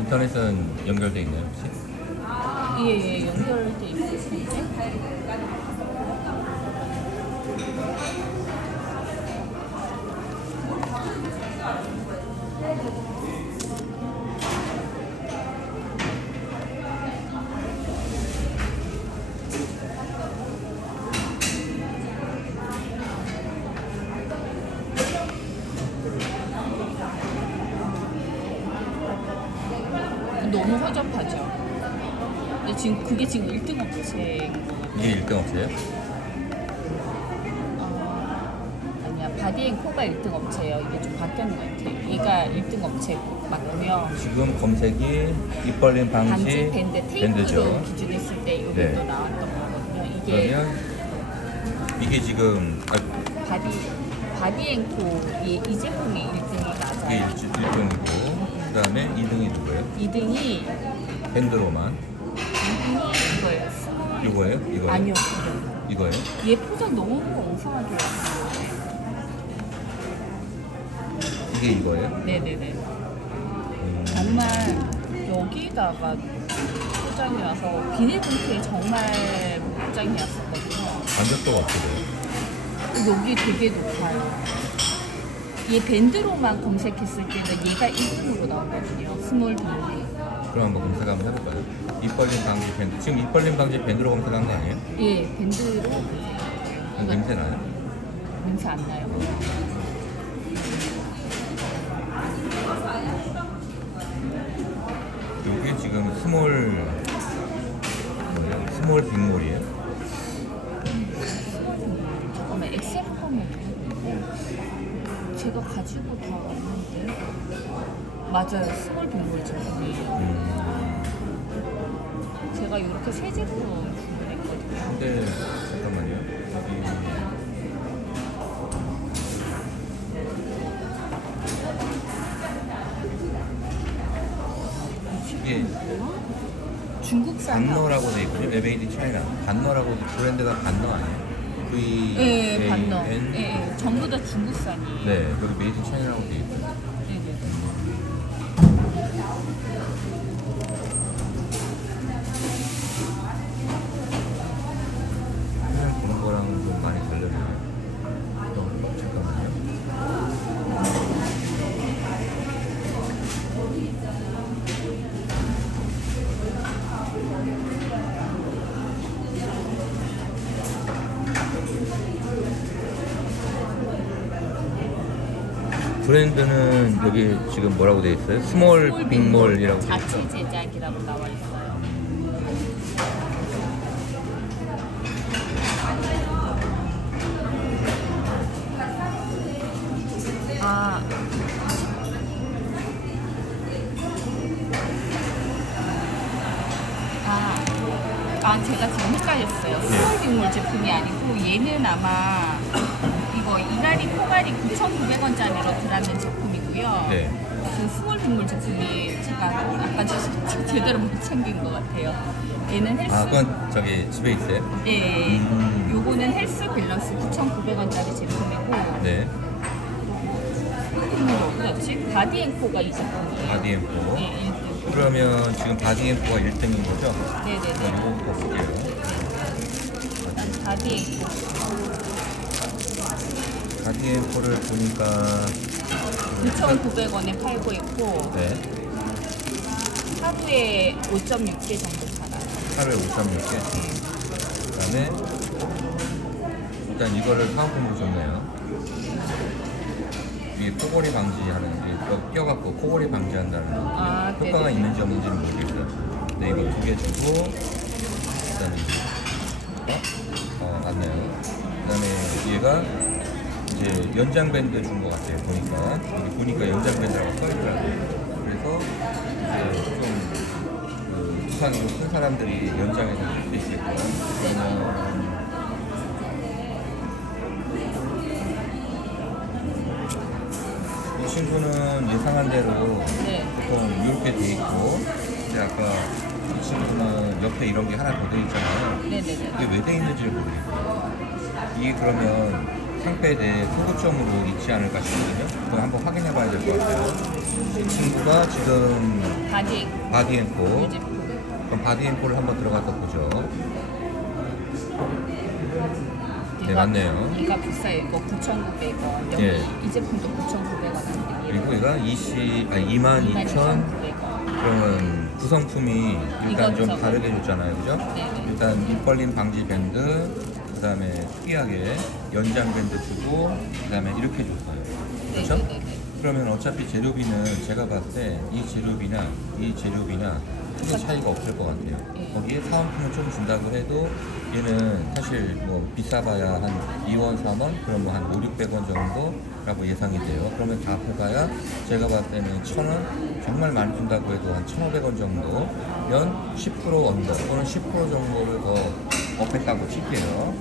인터넷은 연결돼 있나요 혹시? 예, 연결돼 있을 텐데. 너무 허접하죠. 근데 지금 그게 지금 1등 업체인 것 같아요. 이게 1등 업체예요? 아니야, 바디앤코가 1등 업체예요. 이게 좀 바뀌었는 것 같아요. 얘가 1등 업체 맞고요. 지금 검색이 입 벌림 방지 반지 밴드 테이프로 밴드죠. 기준했을 때 여기 네. 또 나왔던 거거든요. 이게 그러면 이게 지금 바디앤코 이 제품이 1등이 이게 맞아요. 1등이고 그 다음에 2등이 누구예요? 2등이 밴드로만 이거예요. 이거예요? 이거예요? 아니요, 이거예요? 얘 포장 너무 엉성하게 했어요. 이게 이거예요? 네네네. 정말 여기다가 포장이 와서 비닐봉투에 정말 포장이 왔었거든요. 만족도가 없어요. 여기 되게 높아요. 얘 밴드로만 검색했을 때는 얘가 1등으로 나오거든요. 스몰 밴드. 그럼 한번 검색 한번 해볼까요? 입 벌림 방지 밴드. 지금 입 벌림 방지 밴드로 검색한 거 아니에요? 예, 밴드로. 냄새 나요? 냄새 안 나요. 이게 지금 스몰 뭐예요? 스몰 빅몰이에요? 잠깐만, 엑셀 한번 제가 가지고 다 왔는데. 맞아요, 스몰 밴드 제품이에요. 제가 이렇게 세 제품 주문했거든요. 근데 잠깐만요. 여기 이게 중국산. 반너라고 돼 있거든요. 메이드 인 차이나. 반너라고 브랜드가 반너 아니에요? 예, 반너. VAN. 예, 전부 다 중국산이에요. 네, 여기 메이드 인 차이나라고 돼 있어요. 네네. 그냥 보는 거랑 좀 많이 다르네요. 잠깐만요. 브랜드는 여기 지금 뭐라고 돼 있어요? 스몰 빅몰이라고 돼 있어요. 자체 제작이라고 나와 있어요. 아, 제가 지금 헷갈렸어요. 스몰 빅몰 제품이 아니고 얘는 아마 이거 이가리 포가리 9,900원짜리로 들어있는 제품이고요. 네. 그 스몰 빅몰 제품이 제가 아까 제대로 못 챙긴 것 같아요. 얘는 헬스. 아, 그건 저기 집에 있어요? 예. 요거는 헬스 밸런스 9,900원짜리 제품이고. 네. 어디 갔지? 바디앤코가 이 제품이에요. 바디앤포. 예, 1등. 그러면 지금 바디앤포가 1등인 거죠? 네네네. 이거 볼게요. 일단 바디앤코. 바디앤포를 보니까 9,900원에 팔고 있고 네. 하루에 5.6개 정도 팔아요. 하루에 5.6개. 그다음에 일단 이거를 사은품으로 줬네요. 이게 코골이 방지하는 게 껴갖고 코골이 방지한다는 효과가 네네. 있는지 없는지는 모르겠어요. 네, 이거 2개 주고 그다음에 맞네요. 그다음에 얘가 이제 연장 밴드 준 것 같아요. 보니까 여기 보니까 연장 밴드라고 써 있더라고요. 그래서 이제 좀 부상이 큰 사람들이 연장해서 쓸 수 있게끔 그러면 이 친구는 예상한 대로 네. 보통 이렇게 돼 있고 근데 아까 이 친구는 옆에 이런 게 하나 더 돼 있잖아요. 네네네. 이게 왜 돼 있는지를 모르겠어요. 이게 그러면 상패에 소구점으로 있지 않을까 싶거든요. 그럼 한번 확인해 봐야 될 것 같아요. 이 친구가 지금 바디앤코. 이 제품. 그럼 바디앤코를 한번 들어가서 보죠. 네, 맞네요. 이가 비싸요. 이거 9,900원. 여기 예. 이 제품도 9,900원 한데. 그리고 얘가 22,000원. 그러면 구성품이 일단 좀 이것저것. 다르게 줬잖아요. 그죠? 네네. 일단 입 벌림 방지 밴드, 그 다음에 특이하게 연장 밴드 주고, 그 다음에 이렇게 줬어요. 그렇죠? 네네네. 그러면 어차피 재료비는 제가 봤을 때 이 재료비나 크게 차이가 없을 것 같아요. 네. 거기에 사은품을 좀 준다고 해도 얘는 사실 뭐 비싸봐야 한 2원, 3원, 그럼 뭐 한 5, 600원 정도라고 예상이 돼요. 그러면 다 합해봐야 제가 봤을 때는 1,000원, 정말 많이 준다고 해도 한 1,500원 정도면 10% 언더 또는 10% 정도를 더 업했다고 칠게요.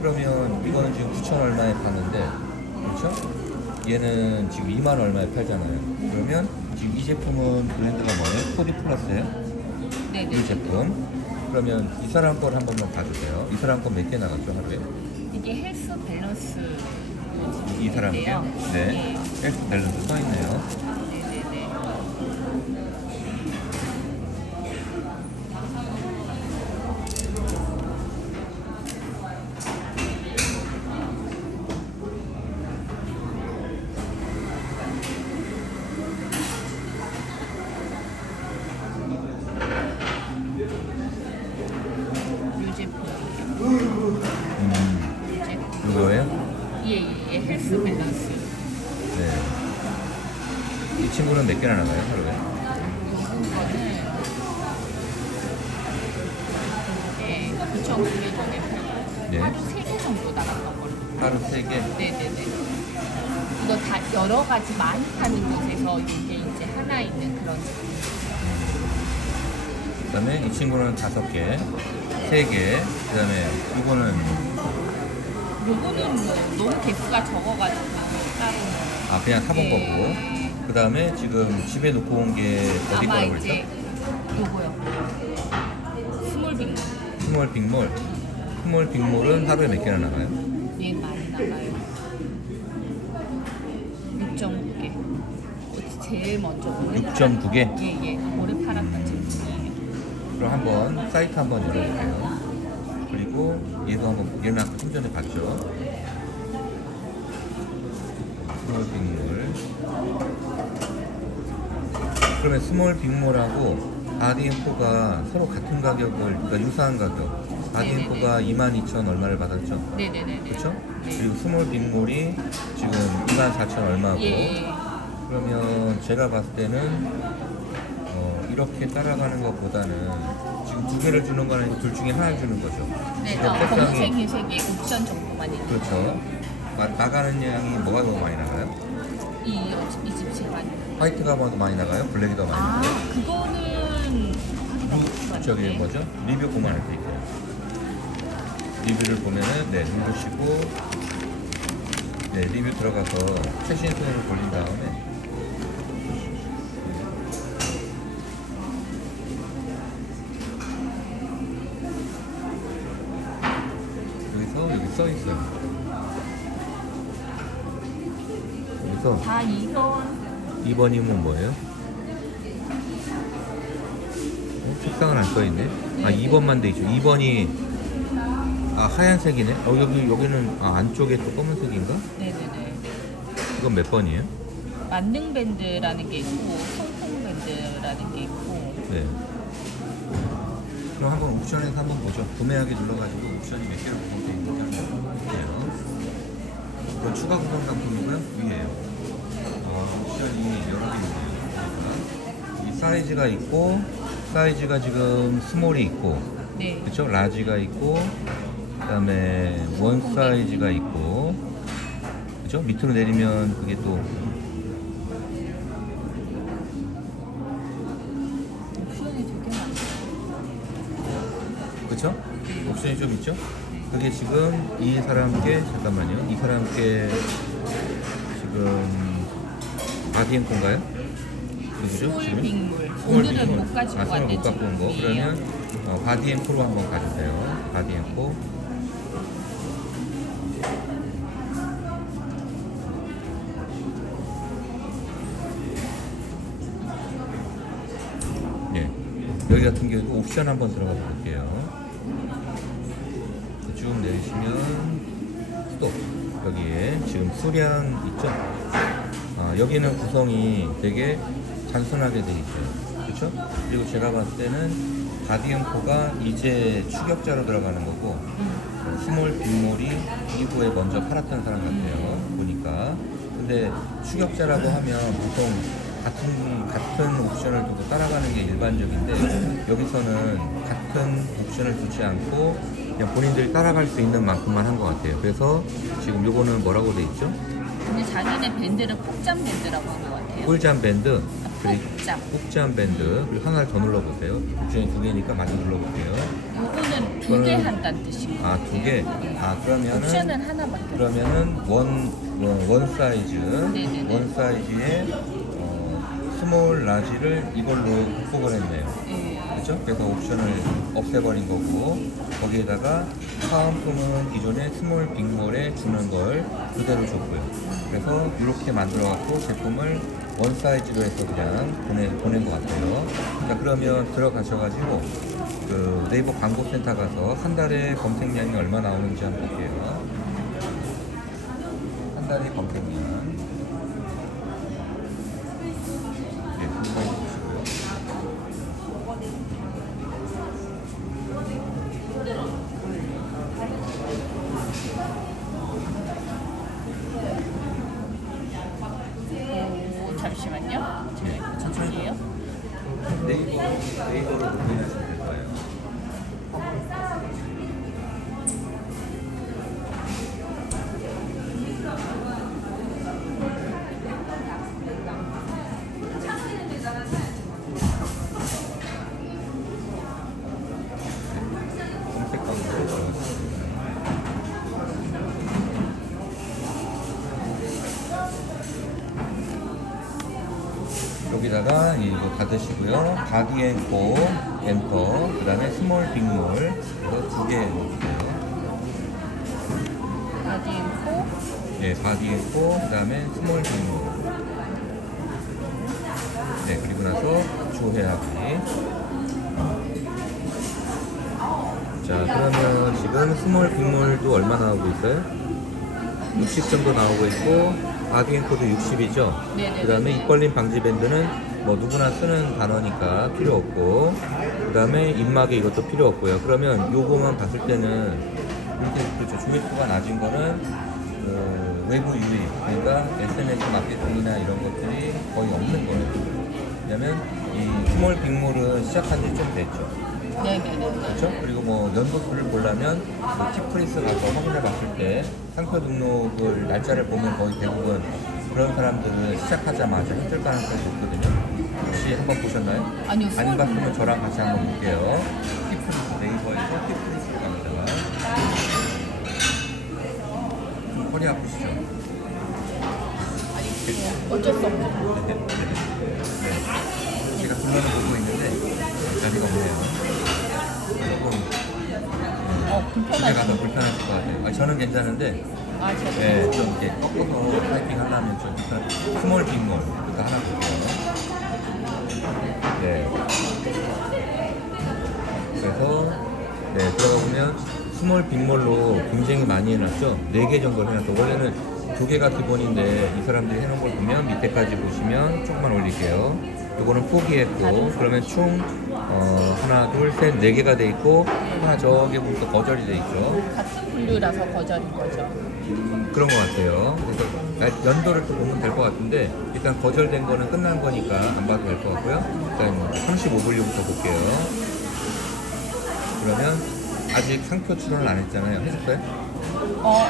그러면 이거는 지금 9,000 얼마에 파는데, 그렇죠? 얘는 지금 2만 얼마에 팔잖아요. 그러면 지금 이 제품은 브랜드가 뭐예요? 코디 플러스예요? 네네. 이 제품. 그러면 이 사람 걸 한 번만 봐주세요. 이 사람 건 몇 개 나갔죠, 하루에? 이게 헬스 밸런스. 이 사람이요? 네. 헬스 밸런스 써 있네요. 네네네. 이 제품이에요. 이 제품. 이거예요? 예, 헬스 밸런스. 네. 이 친구는 몇 개나 나가요, 하루에? 이거는 이게 9,900원에 팔고 네. 하루 3개 정도 나갔던 걸로. 하루 3개? 네네네. 이거 다 여러 가지 많이 파는 곳에서 이게 이제 하나 있는 그런 제품. 그 다음에 이 친구는 5개, 3개, 그 다음에 이거는 요거는 뭐 너무 개수가 적어가지고 따로. 아 그냥 사본 예. 거고. 그 다음에 지금 집에 놓고 온 게 어디 아마 거라고 그랬죠? 이제 요거요. 스몰 빅 스몰 빅몰은 하루에 몇 개나 나가요? 얘 많이 나가요. 6.9개. 제일 먼저 올해 6.9개? 예예. 올해 팔았던 제품이에요. 그럼 한번 사이트 한번 열어볼게요. 그리고 얘도 한번 얘는 아까 좀 전에 봤죠? 스몰 빅몰. 그러면 스몰 빅몰하고 바디앤코가 서로 같은 가격을, 그러니까 유사한 가격. 바디앤코가 22,000 얼마를 받았죠? 네네네. 그렇죠? 네. 그리고 스몰 빅몰이 지금 24,000 얼마고. 예. 그러면 제가 봤을 때는 이렇게 따라가는 것보다는 지금 2개를 주는 건 아니고 둘 중에 하나를 주는 거죠. 네, 지금 검은색, 흰색의 옵션 정도만 있는. 그렇죠. 나가는 양이 뭐가 더 많이 나가요? 이집 제일 많이. 화이트가 더 많이 나가요? 블랙이 더 많이 아, 나가요? 그거는 저기 뭐죠? 리뷰 보면 알 수 있어요. 리뷰를 보면은 네 누르시고 네 리뷰 들어가서 최신 순으로 돌린 다음에 여기서 여기 써 있어요. 여기서 다 2번. 2번이면 뭐예요? 책상은 안 써있네. 아 2번만 돼 있죠. 2번이 아 하얀색이네. 여기는 아, 안쪽에 또 검은색인가? 네네네. 이건 몇 번이에요? 만능 밴드라는 게 있고 성풍 밴드라는 게 있고. 네. 그럼 한번 옵션에서 한번 보죠. 구매하기 눌러가지고 옵션이 몇 개로 구성되어 있는지 한번 볼게요. 그건 추가 구성 상품이고요. 위에요. 옵션이 여러 개 있네요. 이 사이즈가 있고 사이즈가 지금 스몰이 있고 네. 그쵸? 라지가 있고 그다음에 원 사이즈가 있고 그죠? 밑으로 내리면 그게 또 옵션이 되게 많아요. 그쵸? 옵션이 좀 있죠? 그게 지금 이 사람께 잠깐만요. 이 사람께 지금 바디앤코인가요? 누구죠? 스몰 지금? 빅물. 스몰 오늘은 빅몰. 못 가지고 스몰 왔는 못 갖고 온 거. 제품이에요. 그러면 바디앤코로 한번 가주세요. 바디앤코. 같은 경우도 옵션 한번 들어가 볼게요. 쭉 내리시면 스톱. 여기에 지금 수량 있죠? 여기는 구성이 되게 단순하게 돼 있어요. 그렇죠? 그리고 제가 봤을 때는 가디언4가 이제 추격자로 들어가는 거고 스몰 빅몰이 이후에 먼저 팔았던 사람 같아요. 보니까. 근데 추격자라고 하면 보통 같은 옵션을 두고 따라가는 게 일반적인데 여기서는 같은 옵션을 두지 않고 그냥 본인들이 따라갈 수 있는 만큼만 한 것 같아요. 그래서 지금 요거는 뭐라고 돼 있죠? 근데 자기네 밴드를 폭잠 밴드라고 한 것 같아요. 꿀잠 밴드, 그리고 폭잠. 꾹잠 밴드, 그리고 하나를 더 눌러보세요. 옵션이 두 개니까 많이 눌러볼게요. 요거는 두 개 한다는 뜻인 것 두 개? 그러면은 옵션은 하나밖에 없어요. 그러면은 원 사이즈, 네네네. 원 사이즈에 스몰 라지를 이걸로 극복을 했네요. 예. 그렇죠? 그래서 옵션을 없애버린 거고 거기에다가 사은품은 기존의 스몰 빅몰에 주는 걸 그대로 줬고요. 그래서 이렇게 만들어갖고 제품을 원 사이즈로 해서 그냥 보낸 것 같아요. 자, 그러면 들어가셔가지고 그 네이버 광고센터 가서 한 달에 검색량이 얼마 나오는지 한번 볼게요. 한 달에 검색량. 네, 한번 보시고요. 잠시만요. 네, 천천히 이에요? 네이버로 로그인하시면 될 거예요. 검색 광고 들어가시면 여기다가 이거 닫으시고요. 바디앤코 엔터, 그 다음에 스몰 빅몰 이거 두 개 넣어주세요. 바디앤코. 네, 바디앤코, 그 다음에 스몰 빅몰. 네, 그리고 나서 조회하기. 자, 그러면 지금 스몰 빅몰도 얼마 나오고 있어요? 60 정도 나오고 있고 바디앤코도 60이죠. 네네. 그 다음에 입 벌림 방지 밴드는 뭐 누구나 쓰는 단어니까 필요 없고, 그 다음에 입마개 이것도 필요 없고요. 그러면 요거만 봤을 때는 이렇게 그렇죠. 조회수가 낮은 거는 외부 유입, 그러니까 SNS 마케팅이나 이런 것들이 거의 없는 거예요. 왜냐면 이 스몰 빅몰은 시작한 지 좀 됐죠. 네네네. 그렇죠? 그리고 뭐 연도수를 보려면 그 티프리스 가서 확인해 봤을 때 상표 등록을 날짜를 보면 거의 대부분 그런 사람들은 시작하자마자 힘들 가능성이 높거든요. 혹시 한번 보셨나요? 아니요, 안 봤으면 저랑 같이 한번 볼게요. 티프리스 네이버에서 티프리스 갑니다. 좀 허리 아프시죠? 아니, 어쩔 수 없죠. 네. 제가 불러는 보고 있는데 자리가 없네요. 조금 집에 가서 불편하죠. 불편하실 것 같아요. 저는 괜찮은데 저도. 네, 좀 이렇게 꺾어서 타이핑 하려면 좀 불편. 스몰 빅몰 이거 하나 볼게요. 네. 그래서 들어가 보면 스몰 빅몰로 굉장히 많이 해놨죠. 4개 정도를 해놨어. 원래는 2개가 기본인데 이 사람들이 해놓은 걸 보면 밑에까지 보시면 조금만 올릴게요. 이거는 포기했고, 그러면 총 하나, 둘, 셋, 4개가 돼 있고 하나 저기부터 거절이 돼 있죠. 같은 분류라서 거절인 거죠. 그런 것 같아요. 그래서 연도를 또 보면 될 것 같은데 일단 거절된 거는 끝난 거니까 안 봐도 될 것 같고요. 일단 35분류부터 볼게요. 그러면 아직 상표 출원을 안 했잖아요. 해줬어요?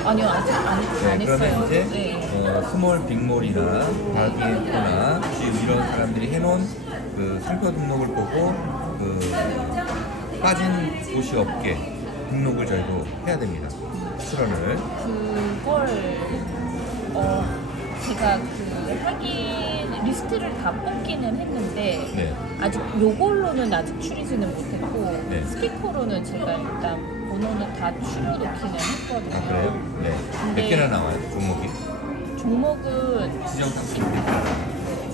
아니요, 아직 안 했어요. 그러면 이제 네. 스몰 빅몰이나 바디앤코나 지금 이런 사람들이 해놓은 그 상표 등록을 보고 그 빠진 곳이 없게 등록을 저희도 해야 됩니다. 출원을. 그걸 제가 그 확인 리스트를 다 뽑기는 했는데 네. 아직 요걸로는 아직 추리지는 못했고 네. 스티커로는 제가 일단 번호는 다 추려놓기는 했거든요. 아, 그래요? 네. 몇 근데 개나 나와요, 종목이? 종목은 지정상품 몇 개나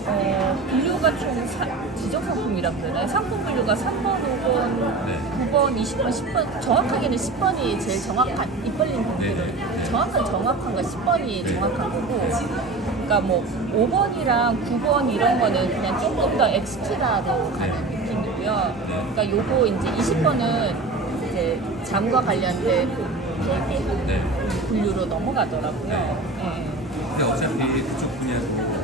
나와요? 분류가 총 지정상품 상품이라 그러나요? 상품 분류가 3번, 5번, 네. 9번, 20번, 10번, 정확하게는 10번이 제일 정확한, 입 벌린 분들은 네, 네. 정확한 거 10번이 네. 정확한 거고, 그러니까 뭐 5번이랑 9번 이런 거는 그냥 조금 더 엑스트라로 가는 네. 느낌이고요. 네. 그러니까 요거 이제 20번은 이제 잠과 관련된 별개 네. 분류로 넘어가더라고요. 네. 네. 근데 어차피 그쪽 분야도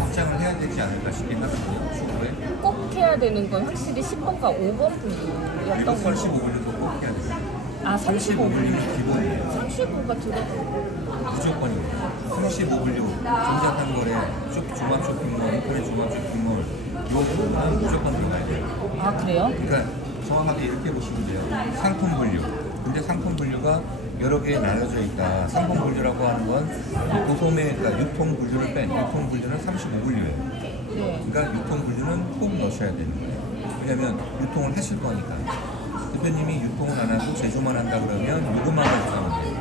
확장을 해야 되지 않을까 싶긴 하거든요. 추후에. 꼭 해야 되는 건 확실히 10번과 5번 그리고 분류였던 걸로. 35분류도 꼭 해야 돼요. 아, 35분류. 35분류는 기본이에요. 35가 들어가고. 무조건이에요. 35분류, 종잡한 거래, 종합 쇼핑몰, 인터넷 종합 쇼핑몰, 요 부분은 무조건 들어가야 돼요. 아, 그래요? 그러니까 정확하게 이렇게 보시면 돼요. 상품 분류. 근데 상품 분류가 여러 개에 나눠져 있다. 상품 분류라고 하는 건 도소매, 그러니까 유통 분류를 뺀 유통 분류는 35분류예요. 네. 그러니까 유통 분류는 꼭 넣으셔야 되는 거예요. 왜냐면 유통을 하실 거니까. 대표님이 유통을 안 하고 제조만 한다 그러면 요것만 가져가면 돼요.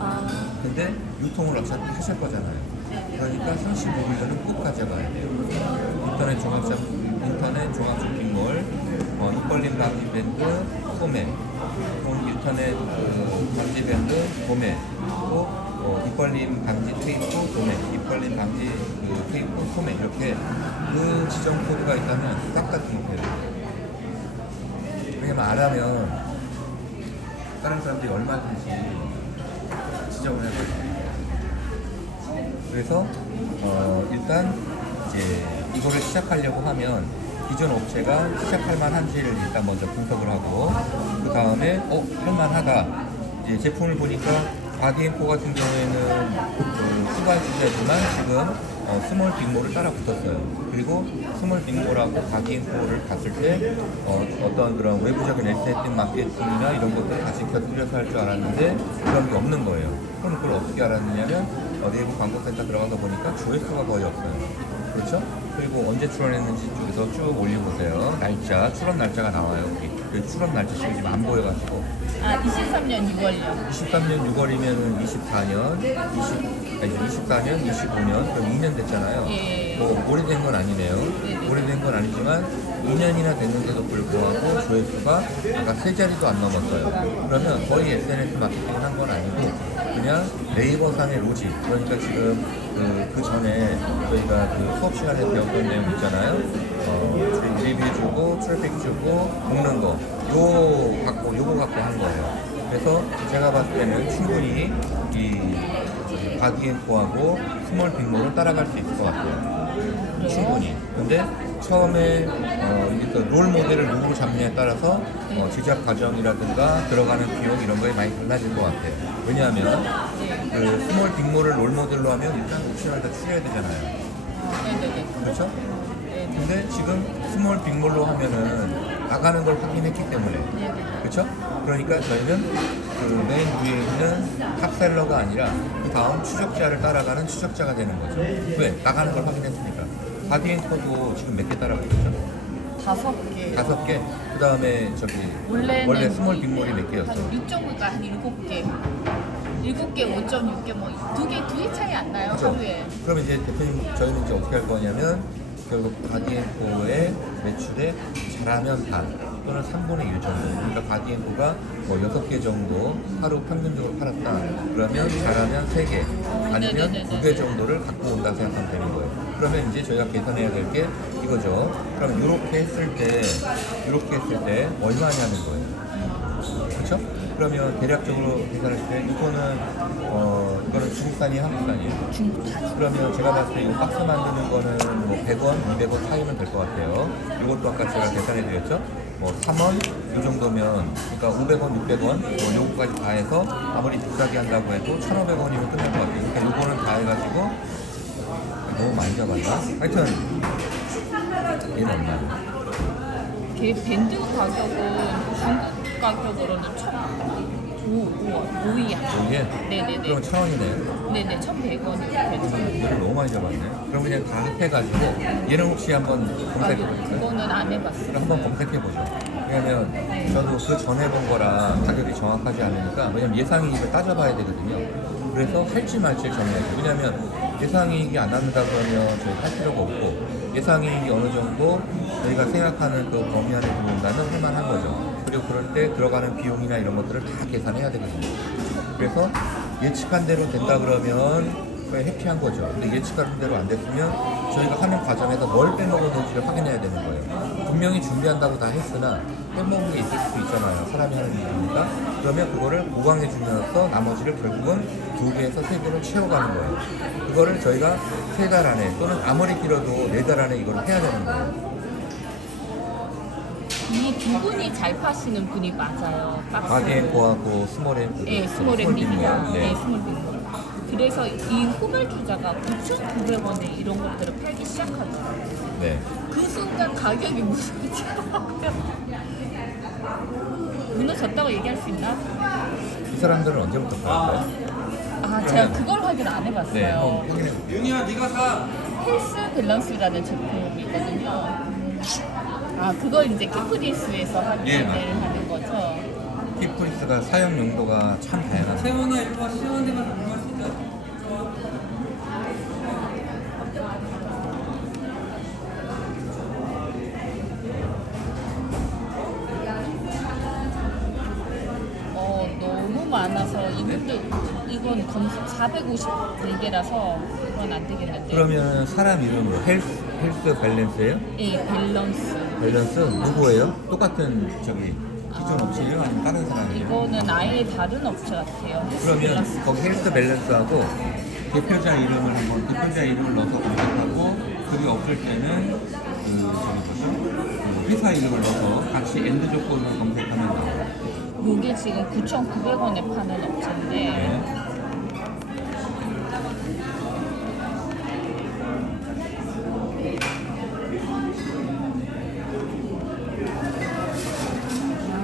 아, 근데 유통을 어차피 하실 거잖아요. 그러니까 35분류는 꼭 가져가야 돼요. 인터넷 종합 쇼핑몰, 입 벌림 방지 밴드, 소매, 인터넷 방지 밴드, 도매, 또 입 벌림 방지 테이프, 도매, 입 벌림 방지 테이프, 소매 이렇게 그 지정 코드가 있다면 딱 다 등록해야 돼요. 왜냐면 안 하면 다른 사람들이 얼마든지 지정을 해야 돼요. 그래서 일단 이제 이거를 시작하려고 하면 기존 업체가 시작할 만한지를 일단 먼저 분석을 하고 그 다음에 할만하다. 이제 제품을 보니까 바디앤코 같은 경우에는 후발주자지만 지금 스몰 빅몰을 따라 붙었어요. 그리고 스몰 빅몰하고 바디앤코를 봤을 때 어떤 그런 외부적인 에스테틱 마케팅이나 이런 것들을 같이 곁들여서 할 줄 알았는데 그런 게 없는 거예요. 그럼 그걸 어떻게 알았느냐면 네이버 광고센터 들어가서 보니까 조회수가 거의 없어요. 그렇죠? 그리고 언제 출원했는지 쪽에서 쭉 올려보세요. 날짜, 출원 날짜가 나와요. 여기 출원 날짜 지금 안 보여가지고. 아, 23년 6월요. 23년 6월이면 24년, 24년, 25년, 그럼 2년 됐잖아요. 예. 뭐 오래된 건 아니네요. 네네. 오래된 건 아니지만 2년이나 됐는데도 불구하고 조회수가 아까 세 자리도 안 넘었어요. 그러면 거의 SNS 마케팅을 한 건 아니고 그냥 네이버상의 로직. 그러니까 지금 그 전에 저희가 그 수업 시간에 배웠던 내용 있잖아요. 리뷰 주고, 트래픽 주고, 먹는 거. 요거 갖고 한 거예요. 그래서 제가 봤을 때는 충분히 이 바디앤코하고 스몰 빅몰을 따라갈 수 있을 것 같아요. 충분히. 근데 처음에 롤 모델을 누구로 잡느냐에 따라서 제작 과정이라든가 들어가는 비용 이런 거에 많이 달라질 것 같아요. 왜냐하면 그 스몰 빅몰을 롤 모델로 하면 일단 옵션을 다 추려야 되잖아요. 네네네. 그렇죠? 네네. 근데 지금 스몰 빅몰로 하면은 나가는 걸 확인했기 때문에 그렇죠? 그러니까 저희는 그 메인 위에 있는 탑셀러가 아니라 그 다음 추적자를 따라가는 추적자가 되는 거죠. 왜? 나가는 걸 확인했으니까. 바디앤커도 지금 몇 개 따라가고 있죠? 5개. 5개. 그 다음에 원래 스몰 빅몰이 몇 개였어? 한 6.5가 한 7개. 7개, 5.6개 뭐 두 개 차이 안 나요, 그렇죠? 하루에. 그럼 이제 대표님 저희는 이제 어떻게 할 거냐면 결국 바디앤코의 매출에 잘하면 반 또는 3분의 1 정도. 그러니까 바디앤코가 뭐 6개 정도 하루 평균적으로 팔았다. 그러면 잘하면 3개 아니면 네네네네. 2개 정도를 갖고 온다 생각하면 되는 거예요. 그러면 이제 저희가 계산해야 될 게 이거죠. 그럼 이렇게 했을 때 얼마냐는 거예요. 그렇죠? 그러면 대략적으로 계산했을 때 이거는 중국산이 한국산이에요. 그러면 제가 봤을 때 이 박스 만드는 거는 뭐 100원, 200원 사이면 될 것 같아요. 이것도 아까 제가 계산해 드렸죠? 뭐 3원 이 정도면 그러니까 500원, 600원 뭐 요거까지 다 해서 아무리 비싸게 한다고 해도 1,500원이면 끝날 것 같아요. 그러니까 요거는 다 해가지고 너무 많이 잡았나? 하여튼 얘는 얼마예요? 걔 밴드 가격은 중국 가격으로는 5위야. 이게? 네네네. 그럼 1,000원이네요. 네네, 1,100원이요. 얘를 너무 많이 잡았네. 그럼 그냥 다 합해가지고 얘는 혹시 한번 검색해 볼까요? 그거는 안 해봤어요. 한번 검색해 보죠. 왜냐면 저도 그 전에 본 거랑 가격이 정확하지 않으니까 왜냐면 예상이 이걸 따져봐야 되거든요. 그래서 할지 말지를 정해야죠. 왜냐면 예상이익이 안 남는다 그러면 저희 할 필요가 없고, 예상이익이 어느 정도 저희가 생각하는 그 범위 안에 들어온다면 할만한 거죠. 그리고 그럴 때 들어가는 비용이나 이런 것들을 다 계산해야 되거든요. 그래서 예측한 대로 된다 그러면 거의 해피한 거죠. 근데 예측한 대로 안 됐으면 저희가 하는 과정에서 뭘 빼먹었는지를 확인해야 되는 거예요. 분명히 준비한다고 다 했으나 빼먹은 게 있을 수도 있잖아요. 사람이 하는 일이니까. 그러면 그거를 보강해 주면서 나머지를 결국은 2개에서 3개로 채워가는 거예요. 그거를 저희가 3달 안에 또는 아무리 길어도 4달 안에 이걸 해야 되는 거예요. 이 두 분이 잘 파시는 분이 맞아요. 박스. 바디앤코하고 스몰앤 네, 스몰앤입니다. 네. 네, 스몰앤. 그래서 이 후발 주자가 9,900원에 이런 것들을 팔기 시작하더라고요. 네. 그 순간 가격이 무너지더라고요. 무너졌다고 얘기할 수 있나? 이 사람들은 언제부터 팔았어요? 아, 제가 그걸 확인 안 해봤어요. 네, 한번 확인해 볼게요. 윤이야, 네가 사. 헬스 밸런스라는 제품이거든요. 아, 그걸 이제 키프리스에서 예, 확인을 하는 거죠. 키프리스가 사용 용도가 참 다양하네요. 세훈아, 일로 와. 시원한 데만 들어갈 수 있다. 너무 많아서 이분들 이건 검색 454개라서 그건 안 되겠는데. 그러면 사람 이름으로 헬스 밸런스예요? 예, 밸런스. 밸런스 누구예요? 똑같은 저기 기존 업체예요? 아니면 다른 사람이에요? 이거는 아예 다른 업체 같아요. 헬스 그러면 밸런스. 거기 헬스 밸런스하고 대표자 이름을 한번 대표자 이름을 넣어서 검색하고 그게 없을 때는 그 저기 뭐죠? 그 회사 이름을 넣어서 같이 엔드 조건을 검색하면 나와요. 이게 지금 9,900원에 파는 업체인데 네.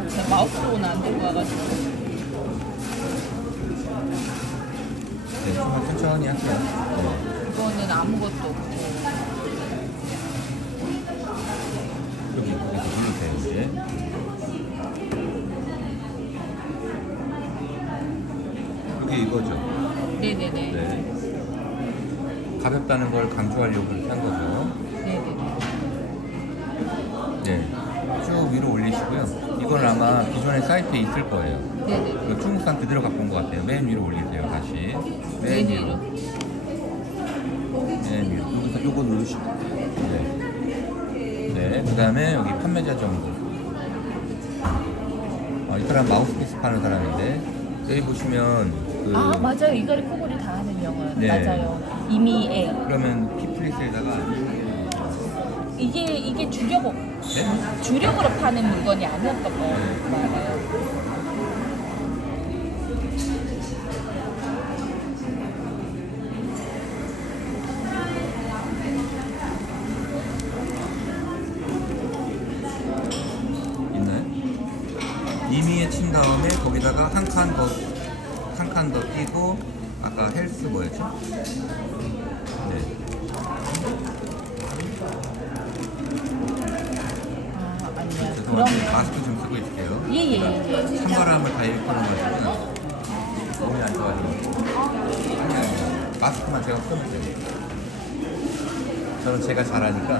제 마우스로는 안 들고 와가지고. 네, 조금만 천천히 할게요. 네. 이거는 아무것도 없고. 여기 이렇게 누르세요 이제. 이게 이거죠. 네네네. 네. 가볍다는 걸 강조하려고 이렇게 한 거죠. 네네네. 네. 쭉 위로 올리시고요. 이건 아마 기존의 사이트에 있을 거예요. 네네. 이거 중국산 그대로 갖고 온 것 같아요. 맨 위로 올리세요, 다시. 맨 위로. 맨 위로. 여기서 요거 누르시고. 네. 네. 그 다음에 여기 판매자 정보. 이 사람 마우스피스 파는 사람인데, 여기 보시면, 아, 맞아요. 이거리 코골이 다 하는 영어. 네. 맞아요. 이미 애. 그러면 키프리스에다가, 이게 주력, 네? 주력으로 파는 물건이 아니었던 거 맞아요. 있나요? 이미에 친 다음에 거기다가 한 칸 더 띄고 아까 헬스 뭐였죠? 네. 아, 아니요. 죄송한데 그러면 마스크 좀 쓰고 있을게요. 예. 찬바람을 다 일으켜놓은 몸이 안 좋아지고 마스크만 제가 쓰면 돼요. 저는 제가 잘하니까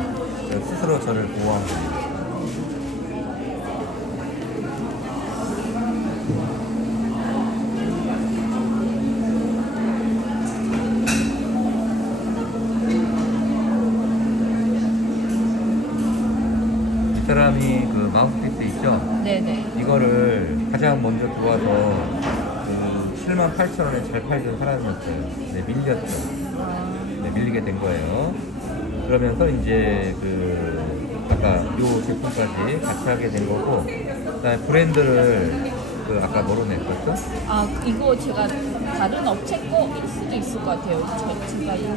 제가 스스로 저를 보호하고 있습니다. 이 사람이 그 마우스피스 있죠? 네네. 이거를 가장 먼저 들어와서 그 78,000원에 잘 팔던 사람이었어요. 네, 밀렸죠. 네, 밀리게 된 거예요. 그러면서 이제 그 아까 요 제품까지 같이 하게 된 거고, 그다음에 브랜드를 그 아까 뭐로 냈었죠? 아, 이거 제가 다른 업체 거일 수도 있을 것 같아요. 제가 이거.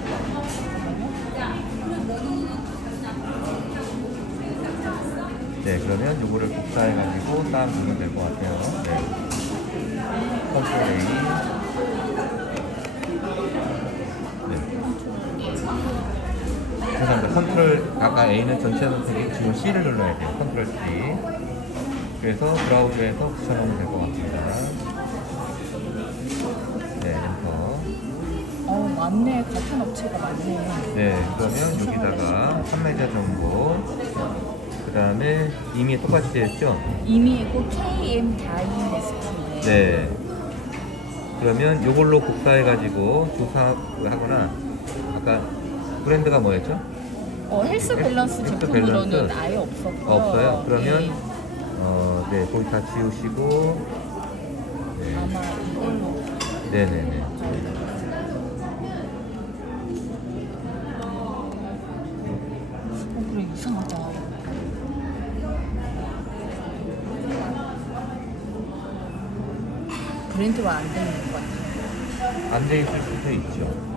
네, 그러면 요거를 복사해가지고 쌓아두면 될 것 같아요. 네. 컨트롤 A. 네. 죄송합니다. 컨트롤, 아까 A는 전체 선택이 지금 C를 눌러야 돼요. 컨트롤 C. 그래서 브라우저에서 붙여놓으면 될 것 같습니다. 네, 엔터. 많네. 같은 업체가 많네. 네, 그러면 여기다가 판매자 정보, 그 다음에 이미 똑같이 되었죠? 이미이고 KM 다이내스티네. 네. 그러면 이걸로 복사해가지고 조사하거나, 아까 브랜드가 뭐였죠? 헬스 밸런스 헬스 제품으로는 밸런스? 아예 없었고요. 없어요? 그러면, 예, 네, 거기 다 지우시고, 네. 아마 이걸로. 네네네. 그래, 이상하다. 브랜드가 안 되는 것 같아요. 안 돼 있을 수도 있죠.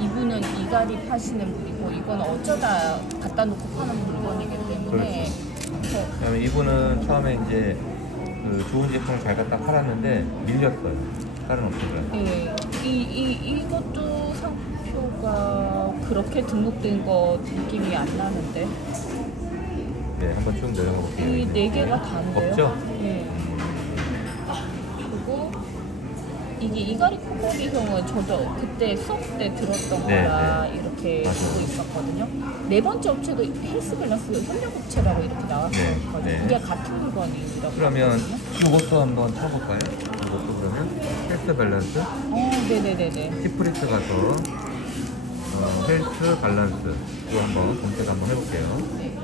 이분은 이갈이 파시는 분이고 이건 어쩌다 갖다 놓고 파는 물건이기 때문에 그 다음에 이분은 처음에 이제 그 좋은 제품을 잘 갖다 팔았는데 밀렸어요. 다른 업체가. 예, 이것도 상표가 그렇게 등록된 거 느낌이 안 나는데 네, 한번 쭉 내려가 볼게요. 이 네 개가 다인데요? 없죠? 예. 그리고 이게 이갈이 코골이형은 저도 그때 수업 때 들었던 네, 거라 이렇게 맞아요. 보고 있었거든요. 네 번째 업체도 헬스 밸런스 협력업체라고 이렇게 나왔거든요. 네, 네. 이게 같은 물건이라고. 그러면 하거든요. 이것도 한번 쳐볼까요? 이것도 그러면 헬스 밸런스 네네네네. 티프리스 가서 헬스 밸런스 이거 한번 검색 한번 해볼게요. 네.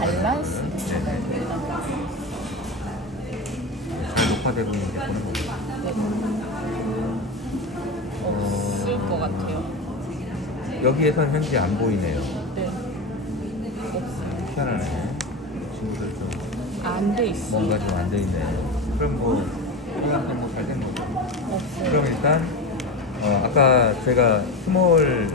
밸런스. 잘 녹화되고 있는데 보는 거고. 네. 없을 것 같아요. 여기에선 현재 안 보이네요. 네. 없어요. 희한하네. 친구들 좀 안 돼 있어. 뭔가 좀 안 돼 있네요. 그럼 뭐 이거한테 뭐 잘 된 거죠. 없어요. 그럼 일단 아까 제가 스몰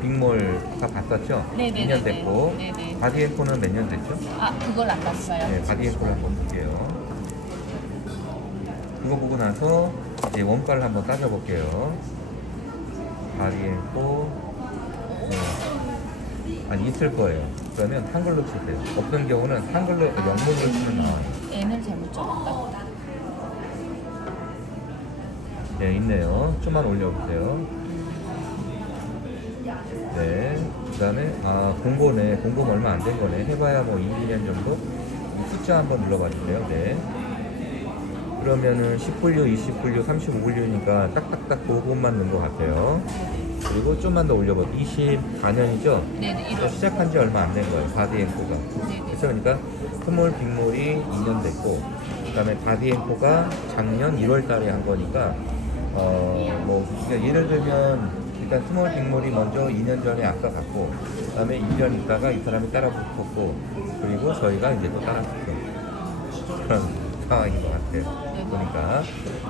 빅몰 다 봤었죠? 네네네네. 2년 됐고 네네. 바디앤코는 몇 년 됐죠? 그걸 안 봤어요. 네, 바디앤코를 한번 볼게요. 그거 보고 나서 이제 원가를 한번 따져볼게요. 바디앤코 아니 있을 거예요. 그러면 한글로 치세요. 없는 경우는 한글로 영문으로 치면 나와요. N을 잘못 적었다. 네, 있네요. 좀만 올려보세요. 네. 그 다음에, 공고네. 공고가 얼마 안 된 거네. 해봐야 뭐 2, 2년 정도? 이 숫자 한번 눌러봐 주세요. 네. 그러면은 10분류, 20분류, 35분류니까 딱딱딱 그것만 넣은 것 같아요. 그리고 좀만 더 올려봐. 24년이죠? 네네. 이런. 시작한 지 얼마 안 된 거예요. 바디앤코가. 네네. 그렇죠? 그러니까 스몰 빅몰이 2년 됐고, 그 다음에 바디앤코가 작년 1월 달에 한 거니까, 그러니까 예를 들면, 일단 스몰 빅몰이 먼저 2년 전에 아까 갔고, 그 다음에 1년 있다가 이 사람이 따라 붙었고, 그리고 저희가 이제 또 따라 붙었고, 그런 상황인 것 같아요. 네. 보니까.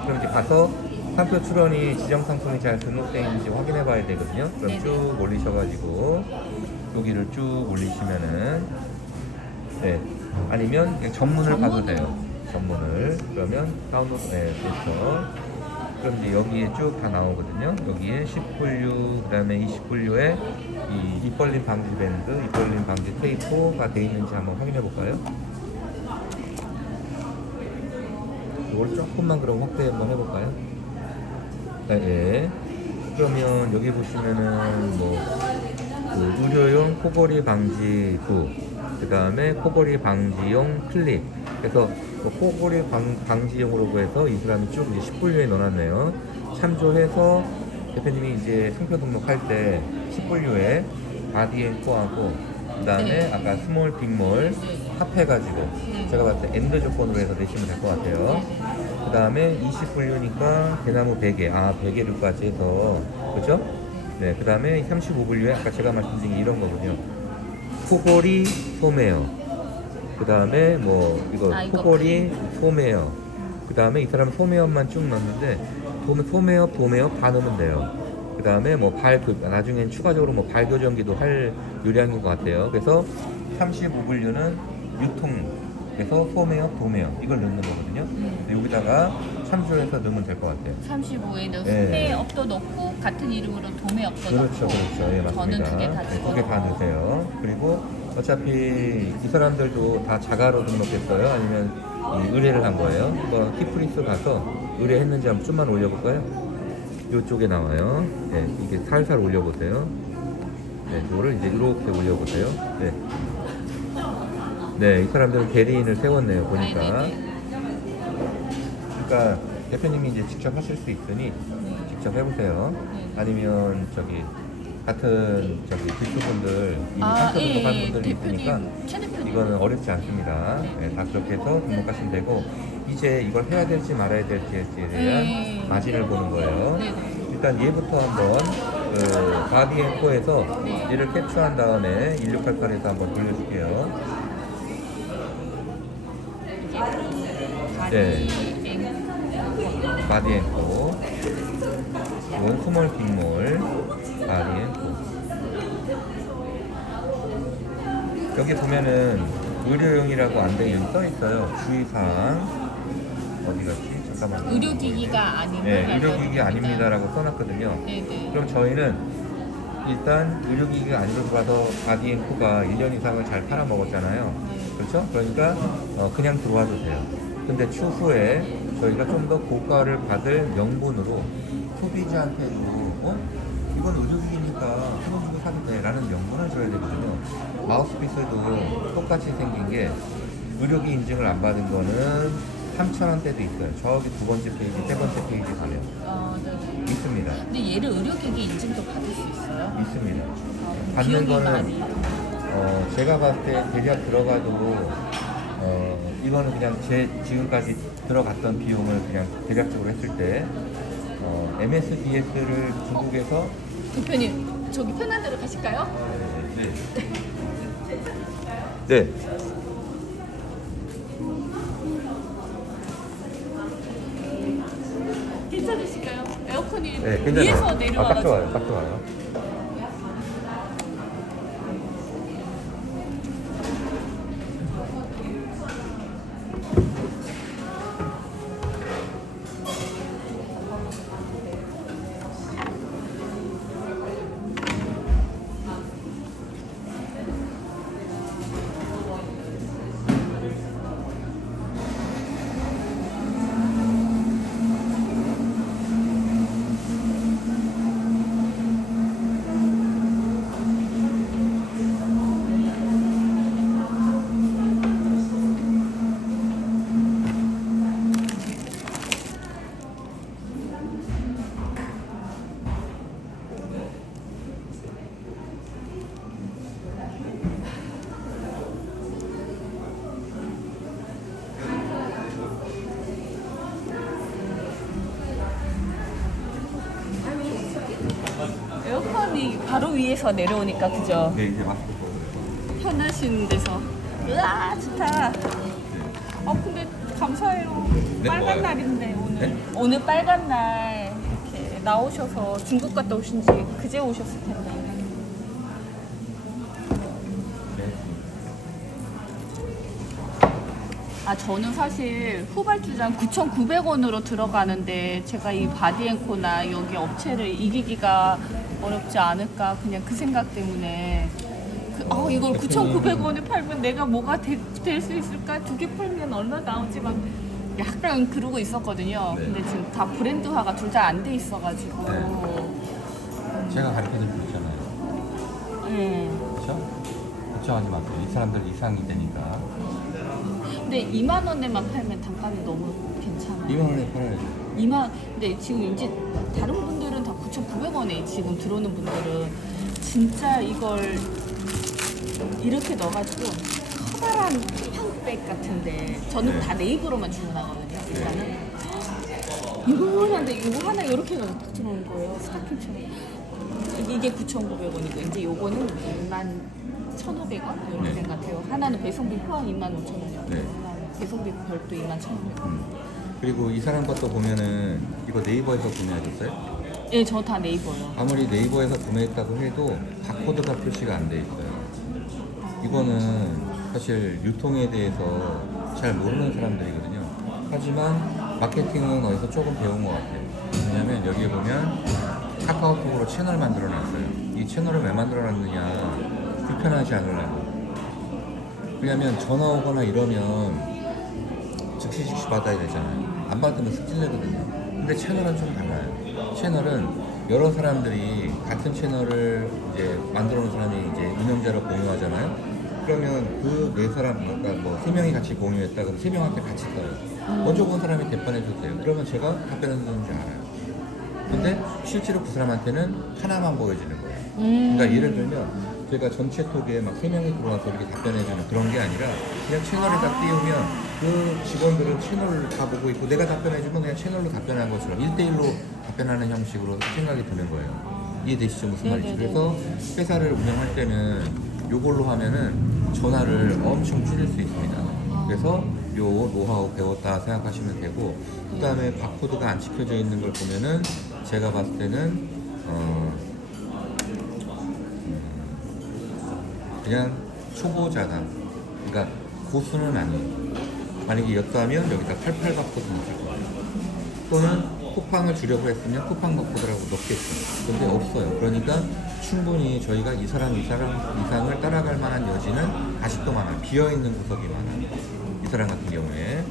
그럼 이제 가서 상표 출원이 지정 상품이 잘 등록되어 있는지 확인해 봐야 되거든요. 그럼 네네. 쭉 올리셔가지고, 여기를 쭉 올리시면은, 네. 아니면 그냥 전문을 봐도 돼요. 전문을. 그러면 다운로드, 네, 그렇죠. 그럼 이제 여기에 쭉 다 나오거든요. 여기에 10분류, 그 다음에 20분류에 이 입벌림 방지 밴드, 입벌림 방지 테이프가 되어 있는지 한번 확인해 볼까요? 이걸 조금만 그럼 확대 한번 해볼까요? 네, 예. 그러면 여기 보시면은 그 의료용 코골이 방지구, 그 다음에 코골이 방지용 클립. 그래서 코골이 방지용으로 해서 이 사람이 쭉 이제 10분류에 넣어놨네요. 참조해서 대표님이 이제 상표 등록할 때 10분류에 바디앤코하고 그 다음에 네. 아까 스몰 빅몰 합해가지고 제가 봤을 때 엔드 조건으로 해서 내시면 될 것 같아요. 그 다음에 20분류니까 대나무 베개, 베개류까지 해서 그죠? 네, 그 다음에 35분류에 아까 제가 말씀드린 게 이런 거군요. 코골이 소매요. 그 다음에 이거 코골이 소매요. 그 다음에 이 사람은 소매업만 쭉 넣었는데 소매업, 도매업 다 넣으면 돼요. 그 다음에 나중엔 추가적으로 발교정기도 할 요량인 것 같아요. 그래서 35분류는 유통에서 소매업, 도매업 이걸 넣는 거거든요. 근데 여기다가 참조해서 넣으면 될 것 같아요. 35에는 네. 소매업도 넣고 같은 이름으로 도매업도 그렇죠, 넣고. 그렇죠. 예, 맞습니다. 저는 두 개 다 네, 두 개 다 찍어서. 넣으세요. 그리고 어차피 이 사람들도 다 자가로 등록했어요? 아니면 의뢰를 한 거예요. 한번 키프리스 가서 의뢰했는지 한번 좀만 올려볼까요? 이쪽에 나와요. 네, 이게 살살 올려보세요. 네, 이거를 이제 이렇게 올려보세요. 네. 네, 이 사람들은 대리인을 세웠네요, 보니까. 네네네. 그러니까 대표님이 이제 직접 하실 수 있으니 직접 해보세요. 아니면 저기 같은 저기 기수분들 이미 상표 등록한 분들이 있으니까 대표님, 최 대표님. 이거는 어렵지 않습니다. 네, 다 그렇게 해서 등록하시면 되고 이제 이걸 해야 될지 말아야 될지에 대한 마진을 보는 거예요. 네네. 일단 얘부터 한번 그 바디앤코에서 네. 얘를 캡처한 다음에 1688에서 한번 돌려줄게요. 네. 바디앤코 이건 스몰 빅몰 바디앤코 여기 보면은 의료용이라고 안돼 여기 써있어요. 주의사항 어디 갔지? 잠깐만요. 의료기기가 아닌 네, 의료기기 아닙니다라고 써놨거든요. 네네. 그럼 저희는 일단 의료기기가 아니고 들어와서 바디앤코가 1년 이상을 잘 팔아먹었잖아요. 그렇죠? 그러니까 그냥 들어와도 돼요. 근데 추후에 저희가 좀 더 고가를 받을 명분으로 소비자한테도 이건 의료기기니까 한번 주고 사도 돼 라는 명분을 줘야 되거든요. 마우스피스도 똑같이 생긴 게 의료기 인증을 안 받은 거는 3,000원대도 있어요. 저기 두 번째 페이지, 세 번째 페이지 가면 네네. 있습니다. 근데 얘를 의료기기 인증도 받을 수 있어요? 있습니다. 아, 받는 비용이 거는 많이. 제가 봤을 때 대략 들어가도 이거는 그냥 제 지금까지 들어갔던 비용을 그냥 대략적으로 했을 때 MSDS를 중국에서 대표님 저기 편한 데로 가실까요? 네. 괜찮으실까요? 에어컨이 네, 괜찮아요. 위에서 딱 내려와가지고. 좋아요. 딱 좋아요. 에어컨이 바로 위에서 내려오니까 그죠? 네, 이제 마스크 벗어요. 편하신 데서. 으아 좋다. 근데 감사해요. 네, 빨간 뭐가요? 날인데 오늘. 네? 오늘 빨간 날 이렇게 나오셔서 중국 갔다 오신 지 그제 오셨을 텐데. 네. 저는 사실 후발주장 9,900원으로 들어가는데 제가 이 바디앤코나 여기 업체를 이기기가 어렵지 않을까 그냥 그 생각 때문에 이걸 9,900원에 팔면 내가 뭐가 될 수 있을까? 두 개 팔면 얼마 나오지? 막 약간 그러고 있었거든요. 네. 근데 지금 다 브랜드화가 둘 다 안 돼 있어가지고 제가 가르쳐드리고 있잖아요. 네. 그렇죠? 걱정하지 마세요. 이 사람들 이상이 되니까. 근데 2만 원에만 팔면 단가는 너무 괜찮아요. 2만 원에 팔아야죠. 근데 지금 이제 다른 분들은 다 9,900원에 지금 들어오는 분들은 진짜 이걸 이렇게 넣어가지고 커다란 팡백 같은데 저는 네. 다 네이버로만 주문하거든요. 일단은 이거한데 이거 하나 이렇게 딱 들어오는 거예요. 스타킹처럼. 이게 9,900원이고 이제 요거는 21,500원 이렇게 네. 된 것 같아요. 하나는 배송비 포함 25,000원이요. 네. 배송비 별도 21,500원. 그리고 이 사람 것도 보면은 이거 네이버에서 구매하셨어요? 예, 저 다 네이버요. 아무리 네이버에서 구매했다고 해도 바코드가 표시가 안 돼 있어요. 이거는 사실 유통에 대해서 잘 모르는 사람들이거든요. 하지만 마케팅은 어디서 조금 배운 것 같아요. 왜냐면 여기에 보면 카카오톡으로 채널 만들어 놨어요. 이 채널을 왜 만들어 놨느냐, 불편하지 않으려고. 왜냐면 전화 오거나 이러면 즉시 받아야 되잖아요. 안 받으면 습질내거든요. 근데 채널은 좀 달라요. 채널은 여러 사람들이 같은 채널을 이제 만들어 놓은 사람이 이제 운영자로 공유하잖아요. 그러면 그 네 사람, 그러니까 뭐 세 명이 같이 공유했다 그럼 세 명한테 같이 떠요. 먼저 본 사람이 대판해줘도 돼요. 그러면 제가 답변해주는 줄 알아요. 근데 실제로 그 사람한테는 하나만 보여지는 거예요. 그러니까 예를 들면 제가 전체 톡에 막 세 명이 들어와서 이렇게 답변해주는 그런 게 아니라 그냥 채널에 다 띄우면 그 직원들은 채널을 다 보고 있고 내가 답변해주면 그냥 채널로 답변한 것처럼 1대1로 답변하는 형식으로 생각이 드는 거예요. 이해되시죠? 무슨 말인지. 네네네. 그래서 회사를 운영할 때는 요걸로 하면은 전화를 엄청 줄일 수 있습니다. 그래서 요 노하우 배웠다 생각하시면 되고, 그 다음에 바코드가 안 찍혀져 있는 걸 보면은 제가 봤을 때는 그냥 초보자다. 그러니까 고수는 아니에요. 만약에 였다면 여기다 88 바코드 넣을 거예요. 또는 쿠팡을 주려고 했으면 쿠팡 바코드라고 넣겠죠. 근데 없어요. 그러니까 충분히 저희가 이 사람 이상을 따라갈 만한 여지는 아직도 많아요. 비어있는 구석이 많아요. 이 사람 같은 경우에.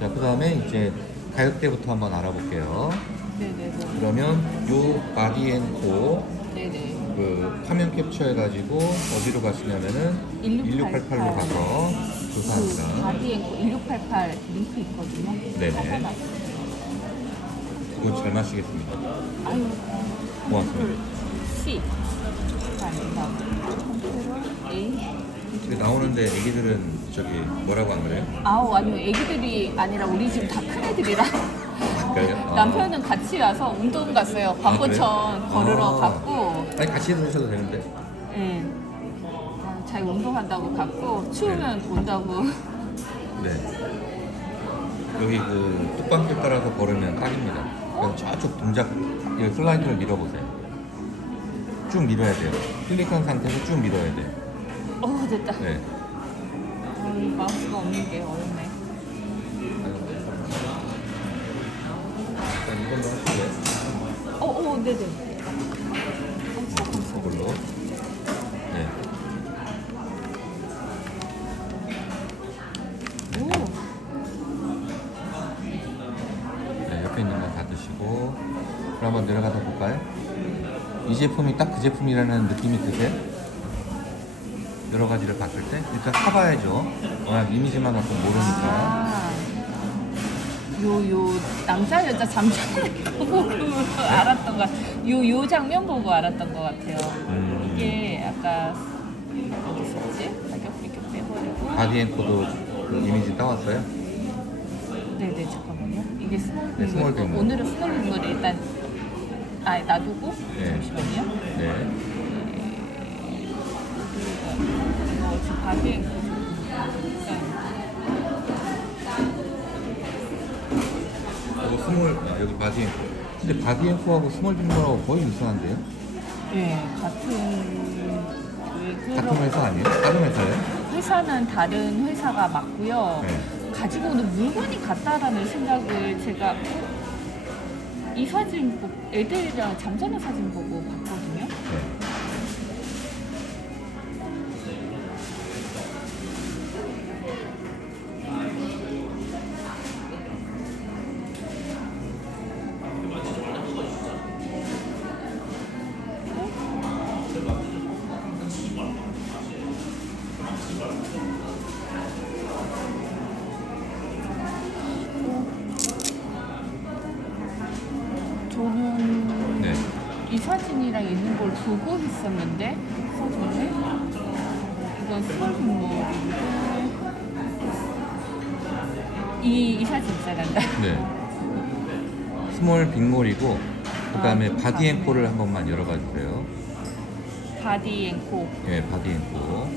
자, 그 다음에 이제 가격대부터 한번 알아볼게요. 네네네. 그러면 요 바디앤코 네네. 그 화면 캡처해가지고 어디로 가시냐면은 1688로 가서 그 조사합니다. 바디앤코 1688 링크 있거든요. 네네. 써놔요. 그거 잘 마시겠습니다. 아유. 고맙습니다. C. 컨트롤 A. 근데 나오는데 애기들은 저기 뭐라고 안 그래요? 아우 아니요 애기들이 아니라 우리 집 다 큰 애들이라 그러니까요? 남편은 같이 와서 운동 갔어요. 광고천 걸으러 갔고 아니 같이 들으셔도 되는데. 예. 자기 운동한다고 갔고 추우면 온다고. 네. 여기 그 뚝방길 따라서 걸으면 딱입니다. 그럼 저쪽 동작 이 슬라이드를 밀어보세요. 쭉 밀어야 돼요. 클릭한 상태에서 쭉 밀어야 돼요. 됐다. 네. 마우스가 없는 게 어렵네. 일단 이걸로 하실래요? 네네. 이걸로. 네. 오. 네, 옆에 있는 거 닫으시고. 그럼 한번 내려가서 볼까요? 이 제품이 딱 그 제품이라는 느낌이 드세요? 여러 가지를 봤을 때 일단 사봐야죠. 워낙 이미지만 갖고 모르니까. 요 남자 여자 잠자는 보고 알았던 거. 요 장면 보고 알았던 것 같아요. 이게 아까 어디 있었지? 가격 이렇게 빼버리고. 바디앤코도 그 이미지 따왔어요? 네네 잠깐만요. 이게 스몰 네, 스몰 빙글. 빙글. 오늘은 스몰 빙글을 일단 놔두고 네. 잠시만요. 네. 이거 지금 바디앤코 그리고 스몰 여기 바디앤코. 근데 바디앤코하고 스몰 빙거하고 거의 유사한데요? 같은 회사 아니에요? 다른 회사예요? 회사는 다른 회사가 맞고요. 네. 가지고 오는 물건이 같다라는 생각을 제가 이 사진 애들이랑 잠자는 사진 보고 봤거든요. 네. 저는 네. 이 사진이랑 있는 걸 보고 있었는데 사진에 이건 스몰빙몰인데 이 사진 있잖아요. 네. 스몰 빅몰이고 그다음에 바디앤코를 한 번만 열어봐 주세요. 바디앤코. 네, 바디앤코.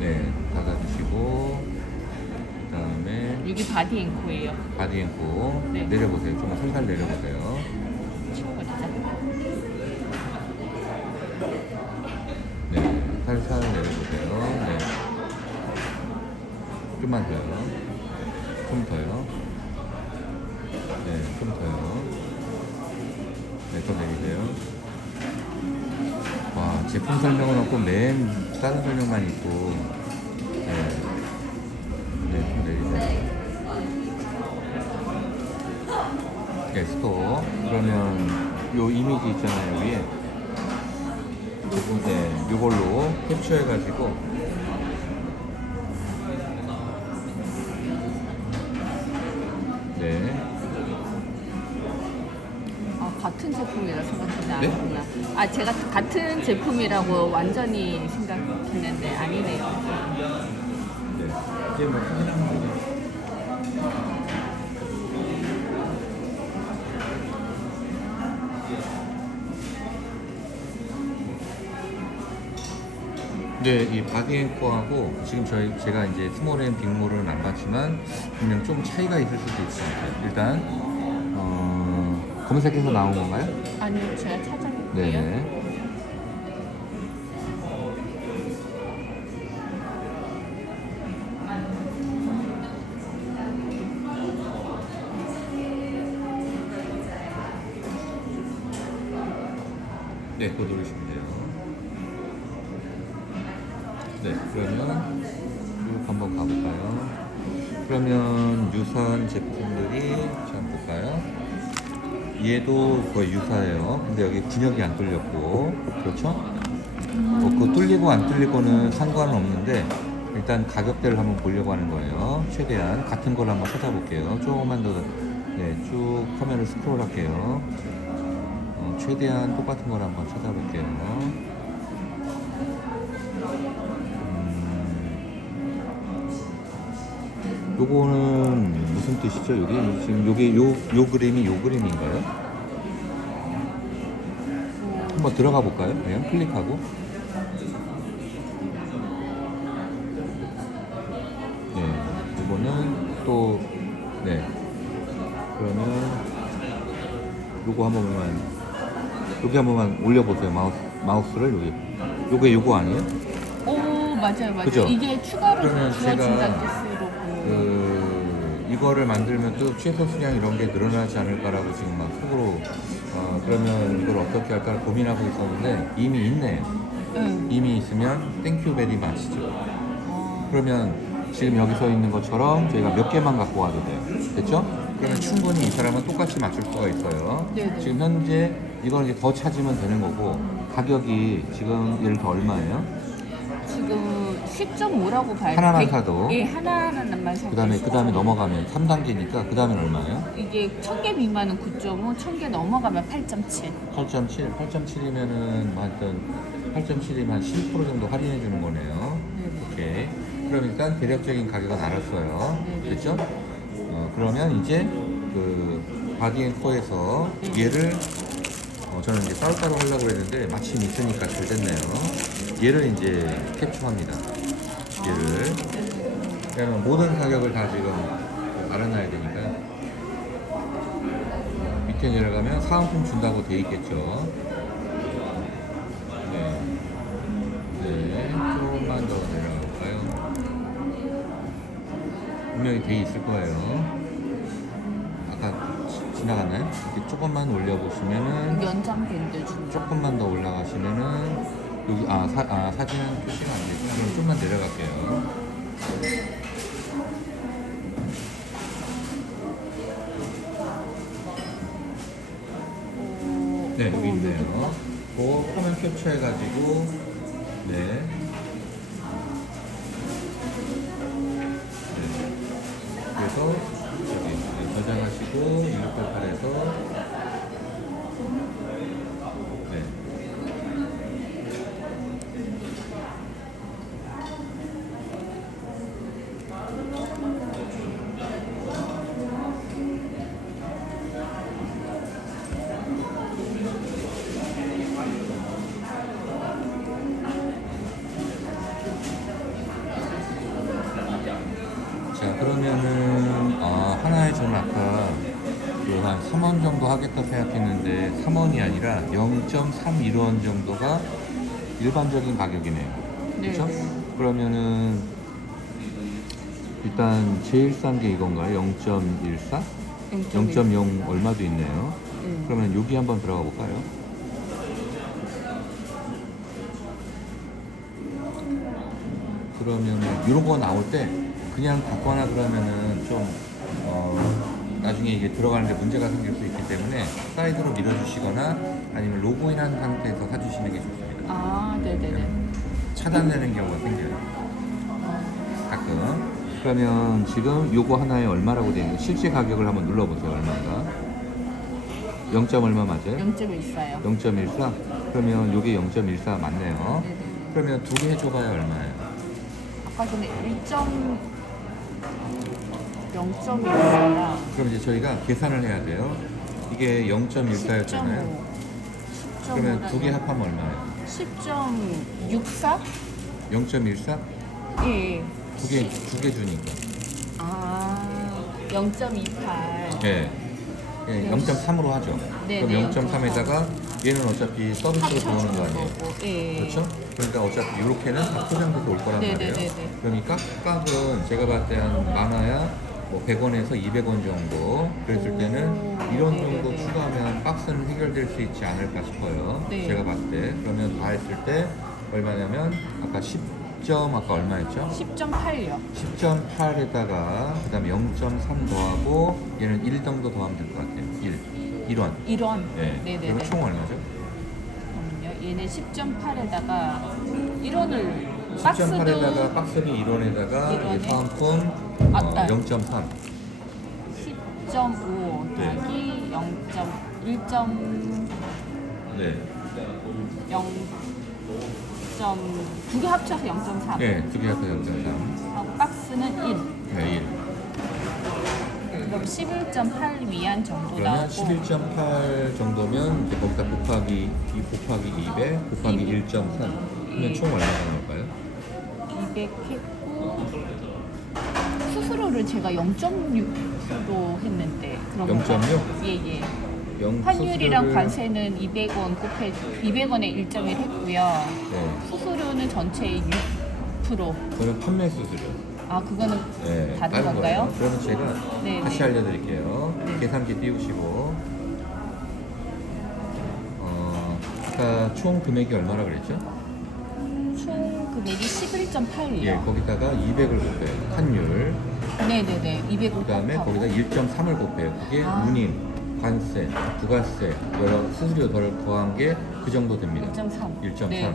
네, 닫아주시고 그다음에 여기 바디앤코예요. 바디앤코 네. 내려보세요. 좀 살살 내려보세요. 치워버리자. 네, 살살 내려보세요. 네. 좀만 더요. 좀 더요. 네, 좀 더요. 네, 더 내리세요. 와, 제품 설명은 없고 맨 다른 설명만 있고. 네. 네. 그러면 요 이미지 있잖아요 위에. 네, 요걸로 캡처해가지고 네. 아, 같은 제품이라 생각했는데 네? 아니구나. 아, 제가 같은 제품이라고 완전히 생각했는데 아니네요. 네. 이제 뭐 확인하면 되죠. 네, 이 바디앤코하고 지금 제가 이제 스몰앤 빅몰은 안 봤지만 분명 좀 차이가 있을 수도 있습니다. 일단 검색해서 나온 건가요? 아니요, 제가 찾아볼게요. 네. 네, 그거 누르시면 돼요. 네, 그러면 쭉 한번 가볼까요? 그러면 유사한 제품들이 참 볼까요? 얘도 거의 유사해요. 근데 여기 군역이 안 뚫렸고, 그렇죠? 그 뚫리고 안 뚫리고는 상관은 없는데 일단 가격대를 한번 보려고 하는 거예요. 최대한 같은 걸 한번 찾아볼게요. 조금만 더, 네, 쭉 화면을 스크롤 할게요. 최대한 똑같은 걸 한번 찾아볼게요. 요거는 무슨 뜻이죠? 여기 지금 요게 요 그림이 요 그림인가요? 한번 들어가 볼까요? 그냥 클릭하고. 네, 이거는 또 네. 그러면 요거 한 번만 여기 한 번만 올려보세요. 마우스를 여기. 요게 요거 아니에요? 오, 맞아요, 맞아요. 그죠? 이게 추가로 그러면 주어진다는 제가 뜻으로. 이거를 만들면 또 최소 수량 이런 게 늘어나지 않을까라고 지금 막 속으로 그러면 이걸 어떻게 할까 고민하고 있었는데 이미 있네요. 응. 이미 있으면 땡큐 베리 마치죠. 그러면 지금 여기 서 있는 것처럼 저희가 몇 개만 갖고 와도 돼요. 됐죠? 그러면 충분히 이 사람은 똑같이 맞출 수가 있어요. 네네. 지금 현재 이걸 이제 더 찾으면 되는 거고 가격이 지금 예를 들어 얼마예요? 지금 10.5라고 봐요. 하나만 사도? 예, 하나만 사도. 그 다음에 넘어가면 3단계니까 그 다음엔 얼마예요? 이게 1000개 미만은 9.5, 1000개 넘어가면 8.7. 8.7이면은 하여튼 8.7이면 한 12% 정도 할인해 주는 거네요. 네네. 오케이. 그럼 일단 대략적인 가격은 알았어요. 네네. 됐죠? 그러면 이제 그 바디앤코에서 얘를 저는 이제 따로따로 하려고 했는데 마침 있으니까 잘 됐네요. 얘를 이제 캡처합니다. 얘를. 왜냐면 모든 가격을 다 지금 알아놔야 되니까요. 밑에 내려가면 사은품 준다고 돼 있겠죠. 네. 네. 조금만 더 내려갈까요? 분명히 돼 있을 거예요. 아까 지나갔나요? 이렇게 조금만 올려보시면은 연장 밴드 중. 조금만 더 올라가시면은 여기 사진은 표시가 안 되고 그럼 좀만 내려갈게요. 네, 여기 있네요. 그 화면 캡처해가지고 네. 그래서 여기 저장하시고 1688에서 네. 자, 그러면은 하나에 저는 아까 한 3원 정도 하겠다 생각했는데 3원이 아니라 0.31원 정도가 일반적인 가격이네요. 네. 그렇죠? 그러면은 일단 제일 싼 게 이건가요? 0.14? 0.0 얼마도 있네요. 네. 그러면 여기 한번 들어가 볼까요? 그러면 이런 거 나올 때 그냥 갖거나 그러면은 좀 나중에 이게 들어가는데 문제가 생길 수 있기 때문에 사이드로 밀어주시거나 아니면 로그인한 상태에서 사주시는 게 좋습니다. 아, 네네네. 차단되는 경우가 생겨요. 가끔. 그러면 지금 요거 하나에 얼마라고 되어 있는 실제 가격을 한번 눌러보세요. 얼마인가? 0. 얼마 맞아요? 0.14요. 0.14? 그러면 요게 0.14 맞네요. 네네. 그러면 두 개 해줘봐야 얼마예요? 아까 전에 0.14랑 그럼 이제 저희가 계산을 해야 돼요. 이게 0.14였잖아요. 그러면 두 개 합하면 얼마예요? 10.64? 0.14? 예. 두 개 주니까. 아, 0.28. 네. 예, 0.3으로 하죠. 네, 그럼 네, 0.3에다가 얘는 어차피 서비스로 들어오는 거 아니에요? 거고. 예. 그렇죠? 그러니까 어차피 이렇게는 다 포장돼서 올 거란 네, 말이에요. 네, 네, 네. 그러니까 값은 제가 봤을 때 한 많아야 뭐 100원에서 200원 정도 그랬을 때는 이런 네, 정도 네, 네. 추가하면 박스는 해결될 수 있지 않을까 싶어요. 네. 제가 봤을 때 그러면 다 했을 때 얼마냐면 아까 10점 아까 얼마였죠? 10.8요. 10.8에다가 그 다음에 0.3 더하고 얘는 1 정도 더하면 될 것 같아요. 1원. 1원. 네. 네네네. 그러면 총 얼마죠? 잠깐만요. 얘는 10.8에다가 1원을 박스도 10.8에다가 박스비 1원에다가 일원에? 사은품 아, 아. 0.3. 10.5 네. 더하기 0.1. 네. 2개 합쳐서 0.3. 네, 두 개 합해서 0.3. 박스는 1. 네, 1. 그럼 11.8 위안 정도 그러면 나오고 11.8 정도면 이제 거기다 곱하기 2 곱하기 200 곱하기 1.3 그러면 총 얼마나 나올까요? 200 했고 수수료를 제가 0.6% 했는데 그럼 0.6? 예예. 영 환율이랑 수수료를- 관세는 200원 곱해 200원에 1.1 했고요. 네. 수수료는 전체의 6%. 그거는 판매 수수료. 아 그거는 네, 다른 다른 건가요? 거예요. 그러면 제가 네, 다시 네. 알려드릴게요. 네. 계산기 띄우시고 아까 총 금액이 얼마라 그랬죠? 총 금액이 11.8이요. 예, 거기다가 200을 곱해요. 환율. 네네네. 200을 그 다음에 거기다 1.3을 곱해요. 그게 아. 운임, 관세, 부가세, 여러 수수료 더한 게 그 정도 됩니다. 1.3. 1.3. 네.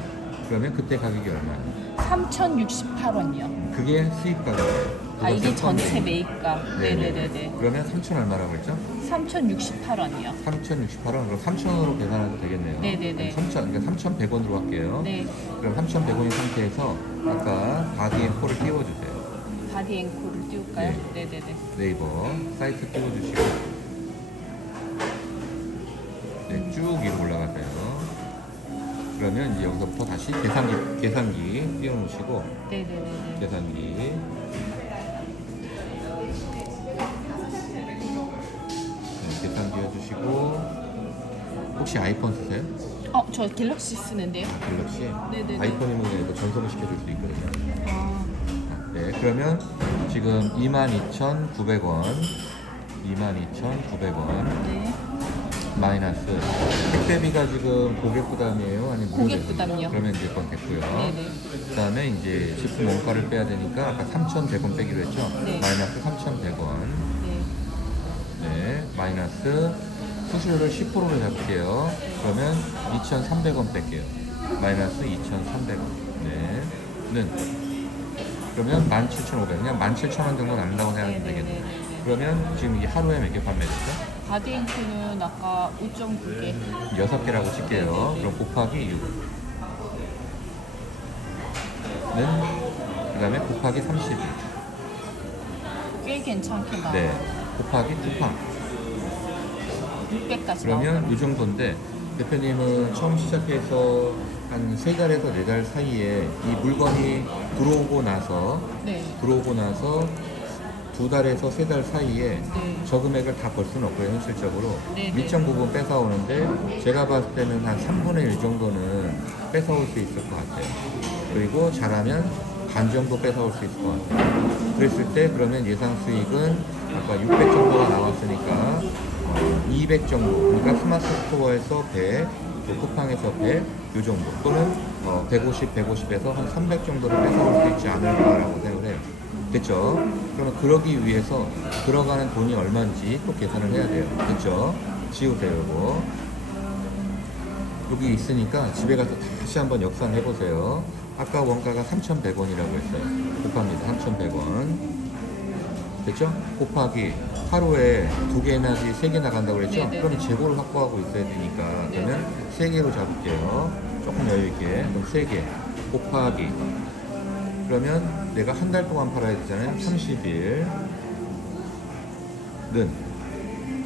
그러면 그때 가격이 얼마예요? 3,068원이요. 그게 수입 가격이에요. 아 이게 그것도 전체 판매. 매입가. 네네네. 네네네. 그러면 3,000 얼마라고 했죠? 3,068원이요. 3,068원. 그럼 3,000원으로 계산해도 되겠네요. 네네네. 3,000, 그러니까 3,100원으로 할게요. 네. 그럼 3,100원인 상태에서 아까 바디앤코를 띄워주세요. 바디 앵콜을 띄울까요? 네. 네네네. 네이버 사이트 띄워주시고 네, 쭉 위로 올라가세요. 그러면 이제 여기서부터 다시 계산기 띄워놓으시고 네네네. 계산기 네, 계산기 해주시고 혹시 아이폰 쓰세요? 저 갤럭시 쓰는데요. 갤럭시? 네네네. 아이폰이면 이거 전송을 시켜줄 수 있거든요. 아, 네, 그러면 지금 22,900원 22,900원 네. 마이너스 택배비가 지금 고객 부담이에요? 아니면 무료 고객 대행이에요? 부담이요. 그러면 이제 그건 됐고요. 네네. 그 다음에 이제 제품 원가를 빼야 되니까 아까 3,100원 빼기로 했죠? 네. 마이너스 3,100원 네. 네, 마이너스 수수료를 10%로 잡을게요. 그러면 2,300원 뺄게요. 마이너스 2,300원 네. 는 그러면 17,500원 그냥 17,000원 정도 남는다고 생각하면 되겠네요. 네네네네. 그러면 지금 이게 하루에 몇 개 판매됐죠? 바디 앵콜은 아까 5.9개. 6개라고 칠게요. 네네네. 그럼 곱하기 6. 는, 그 다음에 곱하기 32. 꽤 괜찮게 나와요. 네. 곱하기 2팡. 600까지 그러면 이 정도인데, 대표님은 처음 시작해서 한 3달에서 4달 사이에 이 물건이 들어오고 나서 네. 2달에서 3달 사이에 네. 저 금액을 다 벌 수는 없고요, 현실적으로. 네네. 일정 부분 뺏어오는데, 제가 봤을 때는 한 3분의 1 정도는 뺏어올 수 있을 것 같아요. 그리고 잘하면 반 정도 뺏어올 수 있을 것 같아요. 그랬을 때, 그러면 예상 수익은 아까 600 정도가 나왔으니까, 200 정도. 그러니까 스마트 스토어에서 100, 또 쿠팡에서 100, 요 정도. 또는 150, 150에서 한 300 정도를 뺏어올 수 있지 않을까라고 생각을 해요. 됐죠? 그러면 그러기 위해서 들어가는 돈이 얼마인지 또 계산을 해야 돼요. 됐죠? 지우세요, 이거. 여기 있으니까 집에 가서 다시 한번 역산을 해보세요. 아까 원가가 3,100원이라고 했어요. 곱합니다. 3,100원. 됐죠? 곱하기 하루에 2개 나지 3개 나간다고 그랬죠? 네네. 그럼 재고를 확보하고 있어야 되니까 그러면 3개로 잡을게요. 조금 여유있게. 그럼 3개 곱하기 그러면 내가 한 달 동안 팔아야 되잖아요. 30일 는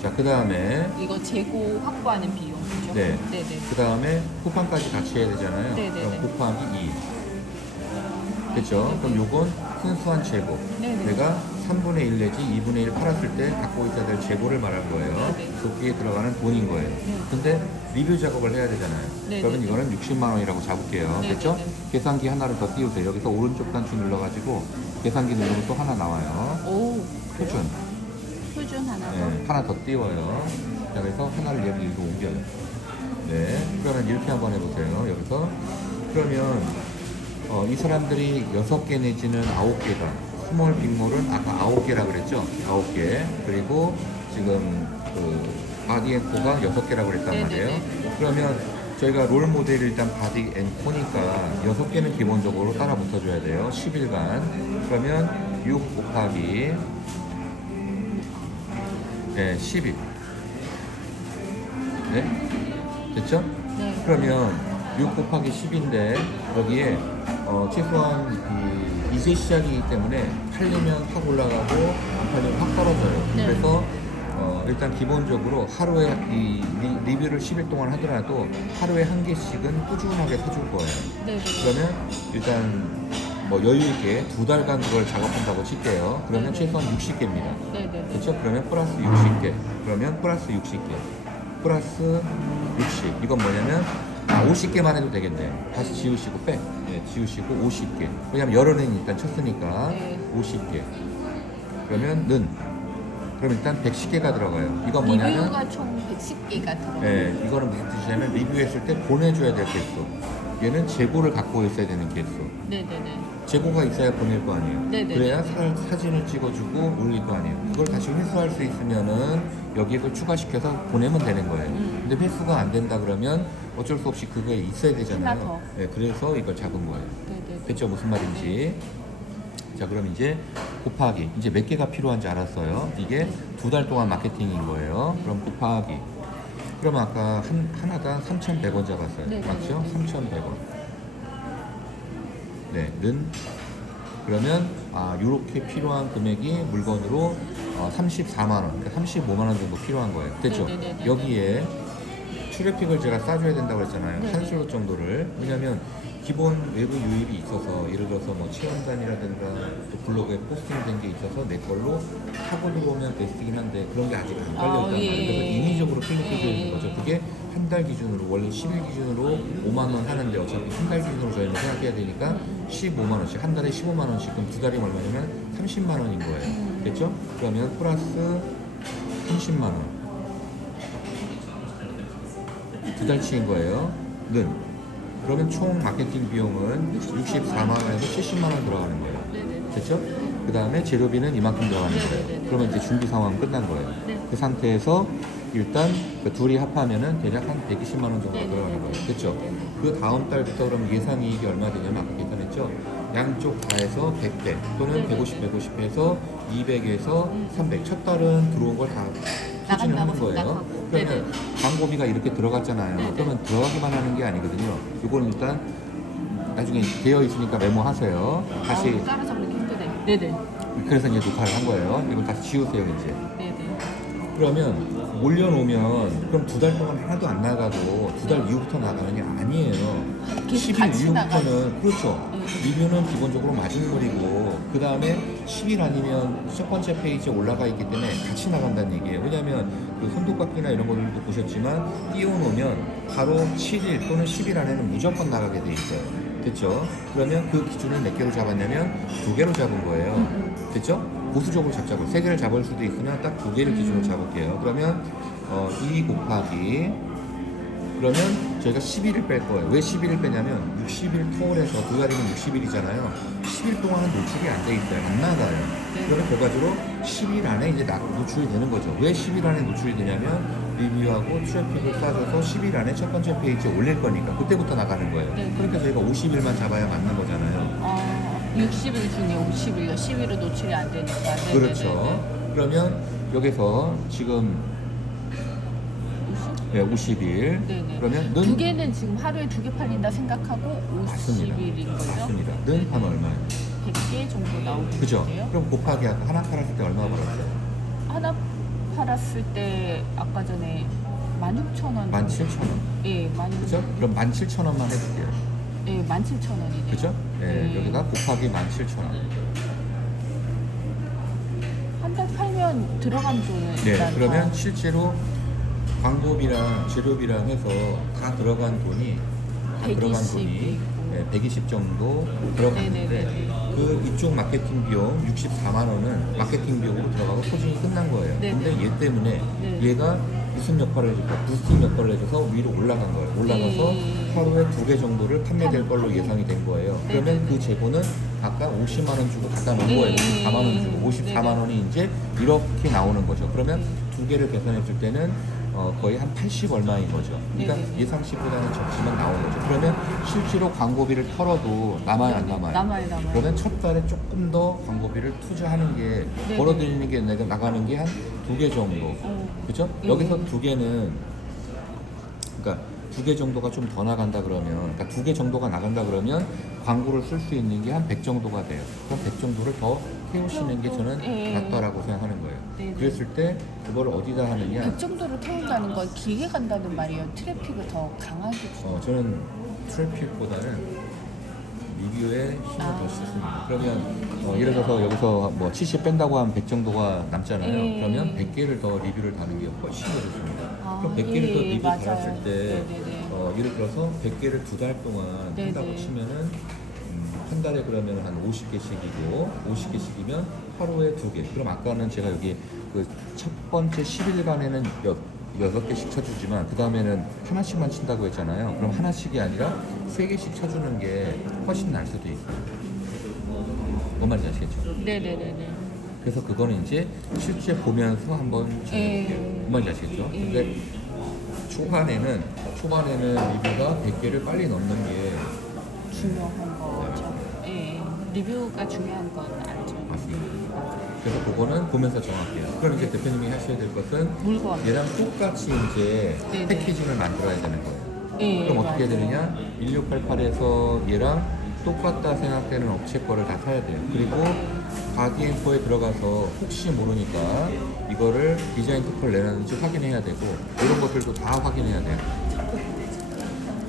자, 그 다음에 이거 재고 확보하는 비용 그죠? 네. 네네. 그 다음에 쿠팡까지 같이 해야 되잖아요. 네네네. 그럼 곱하기 2 됐죠? 그럼 요건 순수한 재고. 네네. 내가 3분의 1 내지 2분의 1 팔았을 때 갖고 있어야 될 재고를 말한 거예요. 네네. 거기에 들어가는 돈인 거예요. 근데 리뷰 작업을 해야 되잖아요. 네네네. 그러면 이거는 60만 원이라고 잡을게요. 네네네. 됐죠? 계산기 하나를 더 띄우세요. 여기서 오른쪽 단추 눌러가지고 계산기 누르면 또 하나 나와요. 오. 표준. 표준 하나 더. 네, 하나 더 띄워요. 자, 그래서 하나를 여기 이리로 옮겨요. 네, 그러면 이렇게 한번 해보세요. 여기서 그러면 이 사람들이 6개 내지는 9개다. 스몰 빅몰은 아까 9개라고 그랬죠? 9개. 그리고 지금 그 바디앤코가 6개라고 그랬단 네네네. 말이에요. 그러면 저희가 롤 모델이 일단 바디앤코니까 6개는 기본적으로 따라 붙어줘야 돼요. 10일간. 그러면 6 곱하기 네, 10일. 네? 됐죠? 네. 그러면 6 곱하기 10인데 여기에 최소한 이제 시작이기 때문에 팔리면 확 올라가고 안 팔리면 확 떨어져요. 네. 그래서 일단 기본적으로 하루에 이 리뷰를 10일 동안 하더라도 하루에 한 개씩은 꾸준하게 사줄 거예요. 네네. 그러면 일단 뭐 여유 있게 2달간 그걸 작업한다고 칠게요. 그러면 네네. 최소한 60개입니다. 네네. 그렇죠? 그러면 플러스 60개. 그러면 플러스 60개. 플러스 60. 이건 뭐냐면 50개만 해도 되겠네. 다시 지우시고 빼. 네, 지우시고 50개. 왜냐면 여러 년 일단 쳤으니까 네. 50개. 그러면 는. 그럼 일단 110개가 들어가요. 이건 뭐냐면 리뷰가 총 110개가 들어요. 네, 이거는 무슨 뜻이냐면 리뷰했을 때 보내줘야 될 개수. 얘는 재고를 갖고 있어야 되는 개수. 네네네. 재고가 있어야 보낼 거 아니에요. 네네네. 그래야 사진을 찍어주고 올릴 거 아니에요. 그걸 다시 회수할 수 있으면은 여기에 걸 추가시켜서 보내면 되는 거예요. 근데 회수가 안 된다 그러면 어쩔 수 없이 그거에 있어야 하나 더. 되잖아요. 네, 그래서 이걸 잡은 거예요. 네네. 됐죠? 무슨 말인지. 자, 그럼 이제 곱하기. 이제 몇 개가 필요한지 알았어요. 이게 2달 동안 마케팅인 거예요. 그럼 곱하기. 그럼 아까 하나당 3,100원 잡았어요. 네, 맞죠? 네, 3,100원. 네, 는 그러면 요렇게 필요한 금액이 물건으로 34만 원, 그러니까 35만 원 정도 필요한 거예요. 됐죠? 네, 네, 네, 네. 여기에 트래픽을 제가 싸줘야 된다고 했잖아요. 네, 한 네. 슬롯 정도를. 왜냐면 기본 외부 유입이 있어서 예를 들어서 뭐 체험단이라든가 또 블로그에 포스팅된 게 있어서 내 걸로 타고 들어오면 베스트긴 한데 그런 게 아직 안 깔려 있단 말이에요. 예. 그래서 인위적으로 클릭해져 예. 있는 거죠. 그게 한 달 기준으로 원래 10일 기준으로 5만 원 하는데 어차피 한 달 기준으로 저희는 생각해야 되니까 15만 원씩 한 달에 15만 원씩 그럼 2달이면 얼마냐면 30만 원인 거예요. 됐죠? 그러면 플러스 30만 원 2달치인 거예요. 는 그러면 총 마케팅 비용은 64만 원에서 70만 원 들어가는 거예요. 네네. 됐죠? 그 다음에 재료비는 이만큼 들어가는 거예요. 네네네. 그러면 이제 준비 상황 끝난 거예요. 네. 그 상태에서 일단 그 둘이 합하면은 대략 한 120만 원 정도 네네네. 들어가는 거예요. 됐죠? 그 다음 달부터 그럼 예상 이익이 얼마 되냐면 아까 계산했죠? 양쪽 다해서 100배 또는 네네네. 150, 150에서 200에서 300. 첫 달은 들어온 걸 다 추진을 하는 나간다고 거예요. 생각하고. 그러면 네네. 광고비가 이렇게 들어갔잖아요. 네네. 그러면 들어가기만 하는 게 아니거든요. 이거는 일단 나중에 되어 있으니까 메모하세요. 다시 따라잡는 게 힘드네. 네네. 그래서 이제 녹화를 한 거예요. 이거 다시 지우세요 이제. 네네. 그러면 올려놓으면 그럼 2달 동안 하나도 안 나가고 2달 이후부터 나가는 게 아니에요. 계속 10일 같이 이후부터는 그렇죠. 네. 리뷰는 기본적으로 마진물이고 그 다음에 10일 아니면 첫 번째 페이지에 올라가 있기 때문에 같이 나간다는 얘기예요. 왜냐하면 그 손톱깎이나 이런 것들도 보셨지만 띄워놓으면 바로 7일 또는 10일 안에는 무조건 나가게 돼 있어요. 됐죠? 그러면 그 기준을 몇 개로 잡았냐면 2개로 잡은 거예요. 됐죠? 보수적으로 잡자고요. 3개를 잡을 수도 있으면 딱 2개를 기준으로 잡을게요. 그러면 2 곱하기 그러면 저희가 10일을 뺄 거예요. 왜 10일을 빼냐면 60일 토월해서 두 달이면 60일이잖아요. 10일 동안은 노출이 안 돼 있어요. 안 나가요. 네. 그러면 결과적으로 10일 안에 이제 노출이 되는 거죠. 왜 10일 안에 노출이 되냐면 리뷰하고 트래픽을 쏴줘서 10일 안에 첫 번째 페이지에 올릴 거니까 그때부터 나가는 거예요. 네. 그러니까 저희가 50일만 잡아야 맞는 거잖아요. 60일 중에 50일요. 10일은 노출이 안 되니까. 네네네네. 그렇죠. 그러면 여기서 지금 50일. 네네. 그러면 두 개는 지금 하루에 2개 팔린다 생각하고 맞습니다. 50일인 거죠? 맞습니다. 는 하면 얼마예요? 100개 정도 나오겠네요. 그죠? 그럼 곱하기 하나 팔았을 때 얼마 벌었어요? 하나 팔았을 때 아까 전에 16,000원. 17,000원. 예, 그죠? 그럼 17,000원만 해볼게요. 예, 17,000원이네요. 그죠? 네, 네. 여기가 곱하기 17,000원. 한 달 팔면 들어간 돈은 네, 일단 그러면 더- 실제로 광고비랑 재료비랑 해서 다 들어간 돈이 120 있고. 120 정도 들어갔는데 네네네네. 그 이쪽 마케팅 비용 64만 원은 마케팅 비용으로 들어가고 포진이 끝난 거예요. 네네. 근데 얘 때문에 네. 얘가 무슨 역할을 해줄까? 부스팅 역할을 해줘서 위로 올라간 거예요. 올라가서 하루에 2개 정도를 판매될 걸로 예상이 된 거예요. 그러면 네네네. 그 재고는 아까 50만 원 주고 갖다 놓은 네. 거예요. 54만 원 주고 54만 원이 이제 이렇게 나오는 거죠. 그러면 두 개를 계산했을 때는 거의 한 80 얼마인 거죠. 그러니까 네네. 예상치보다는 적지만 나온 거죠. 그러면 실제로 광고비를 털어도 남아요, 안 남아요? 남아요. 그러면 첫 달에 조금 더 광고비를 투자하는 게 네네. 벌어들이는 게 내가 나가는 게 한 2개 정도. 그죠? 여기서 2개는 그러니까 2개 정도가 좀 더 나간다 그러면 그러니까 2개 정도가 나간다 그러면 광고를 쓸 수 있는 게 한 100 정도가 돼요. 그럼 100 정도를 더 태우시는 게 저는 예. 낫다라고 생각하는 거예요. 네네. 그랬을 때 그걸 어디다 하느냐? 그 정도로 태운다는 건 길게 간다는 말이에요. 트래픽을 더 강하게 주는. 저는 트래픽보다는 리뷰에 힘을 더 싣습니다. 그러면 예를 들어서 여기서 뭐 70 뺀다고 하면 100 정도가 남잖아요. 예. 그러면 100개를 더 리뷰를 다는 게 훨씬 더 좋습니다. 아, 그럼 100개를 더 예, 리뷰 맞아요. 달았을 때 네네네. 예를 들어서 100개를 2달 동안 네네. 한다고 치면은 한 달에 그러면 한 50개씩이고 50개씩이면 하루에 2개. 그럼 아까는 제가 여기 그 첫 번째 10일간에는 6개씩 쳐주지만 그 다음에는 하나씩만 친다고 했잖아요. 그럼 하나씩이 아니라 3개씩 쳐주는 게 훨씬 날 수도 있어요. 뭔 말인지 아시겠죠? 네네네네. 그래서 그거는 이제 실제 보면서 한번 예. 정해볼게요. 뭔 말인지 아시겠죠? 예. 근데 초반에는 리뷰가 100개를 빨리 넣는 게 중요한 거죠. 예. 리뷰가 중요한 건 알죠. 맞습니다. 그래서 그거는 보면서 정할게요. 그럼 이제 대표님이 하셔야 될 것은 물건. 얘랑 똑같이 이제 네네. 패키징을 만들어야 되는 거예요. 예. 그럼 어떻게 맞아요. 되느냐? 1688에서 얘랑 똑같다 생각되는 업체 거를 다 사야 돼요. 그리고 바디앤코에 들어가서 혹시 모르니까 이거를 디자인 토크를 내놨는지 확인해야 되고 이런 것들도 다 확인해야 돼요.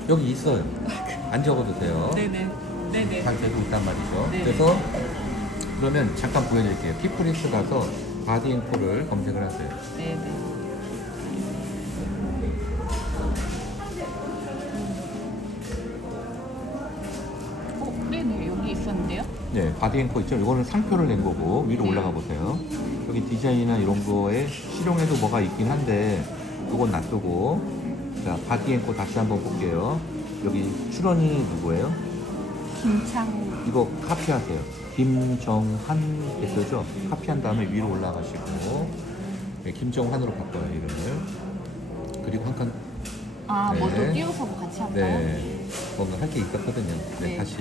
여기 있어요. 안 적어도 돼요. 네네. 네네. 잘 되고 있단 말이죠. 네. 그래서 그러면 잠깐 보여드릴게요. 키프리스 가서 바디앤코를 검색을 하세요. 네네. 네네. 여기 있었는데요. 네, 바디앤코 있죠? 이거는 상표를 낸 거고 위로 네. 올라가 보세요. 여기 디자인이나 이런 거에 실용에도 뭐가 있긴 한데 그건 놔두고 자, 바디앤코 다시 한번 볼게요. 여기 출원이 누구예요? 김창. 이거 카피하세요. 김정한 대표죠? 카피한 다음에 위로 올라가시고 네, 김정한으로 바꿔요, 이름을. 그리고 한 칸 아, 네. 뭐 또 띄워서 같이 할까요? 네, 뭔가 할 게 있었거든요. 네, 네. 다시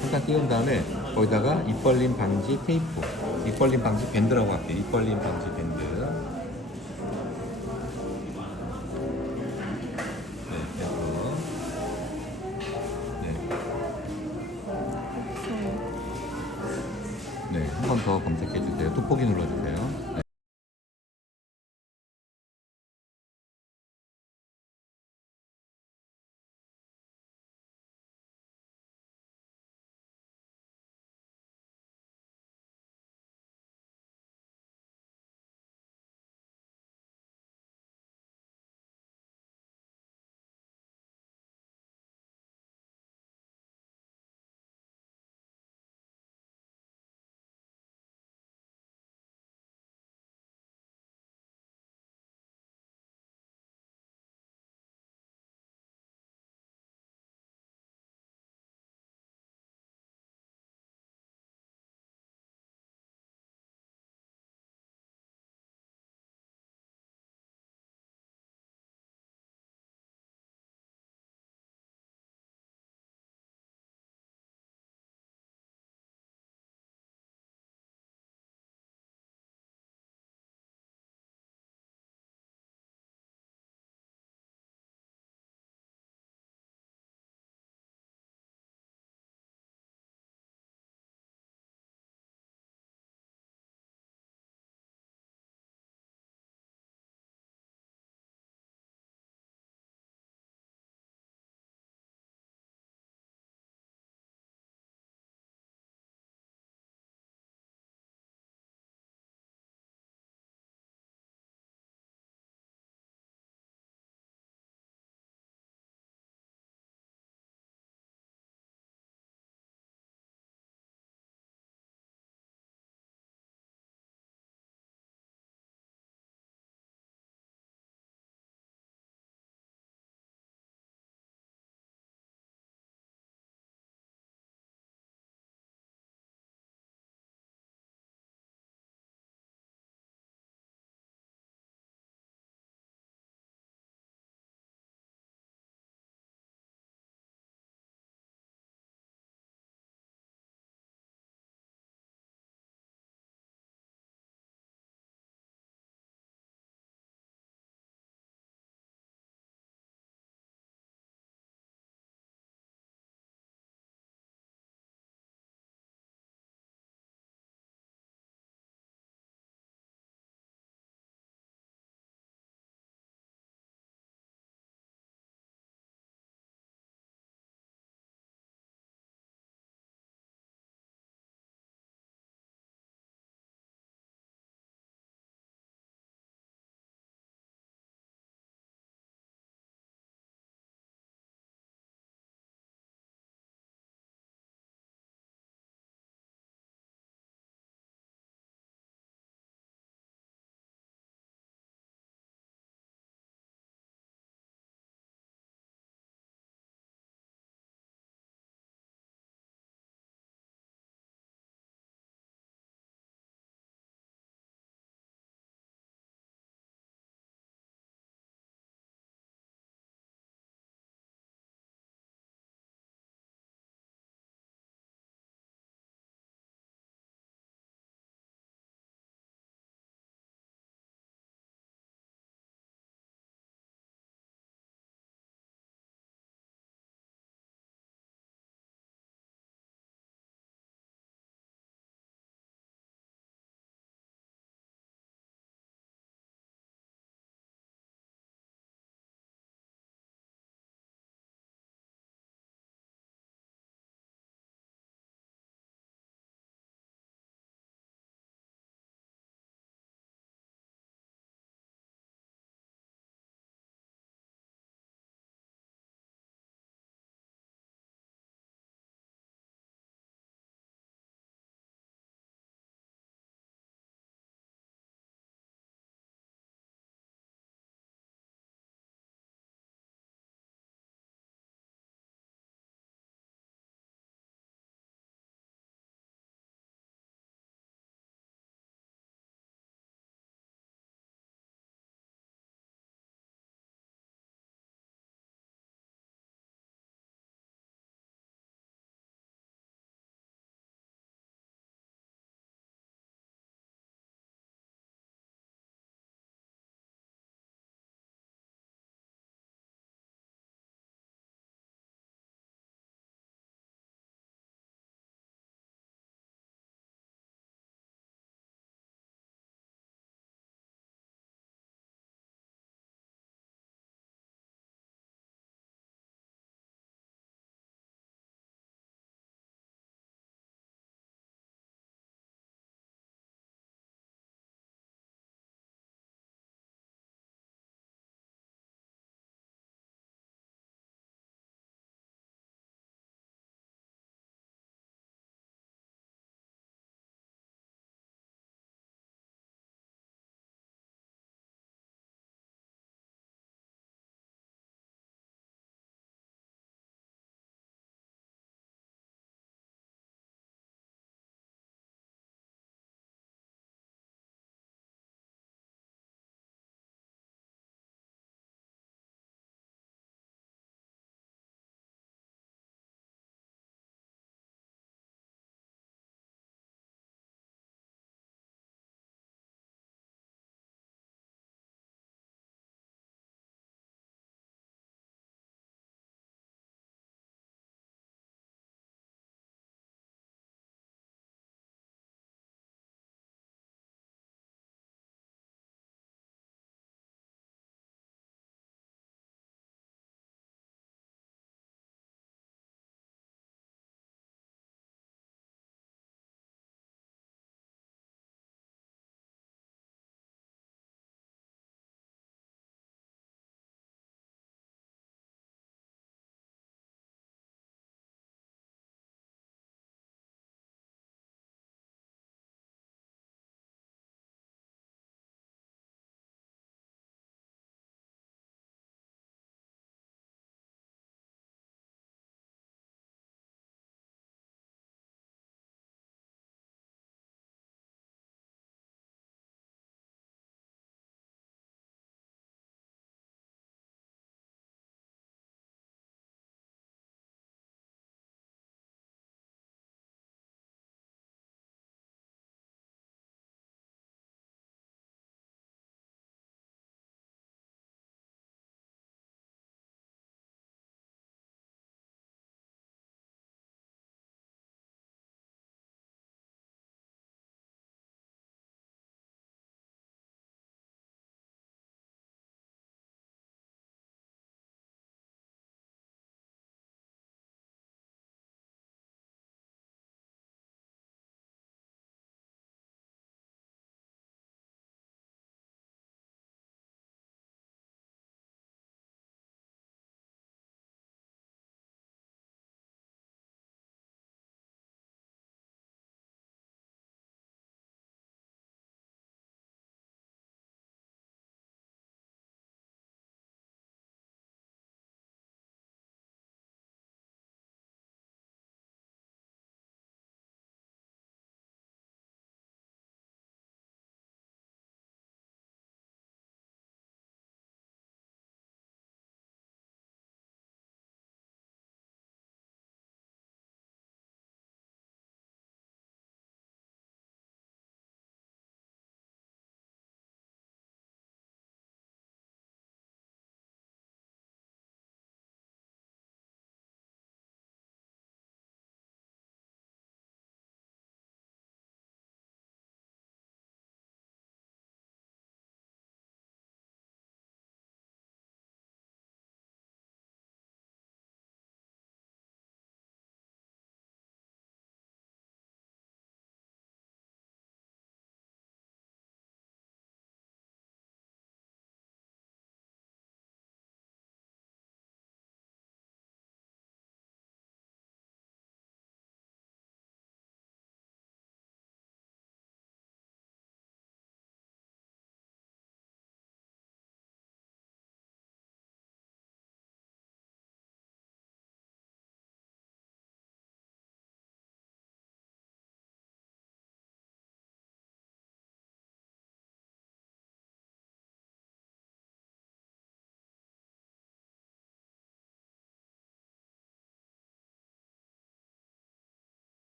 한 칸 띄운 다음에 거기다가 입 벌림 방지 테이프, 입 벌림 방지 밴드라고 할게요. 입 벌림 방지 밴드. 네, 해서 네, 한 번 더 검색해 주세요. 돋보기 눌러주세요.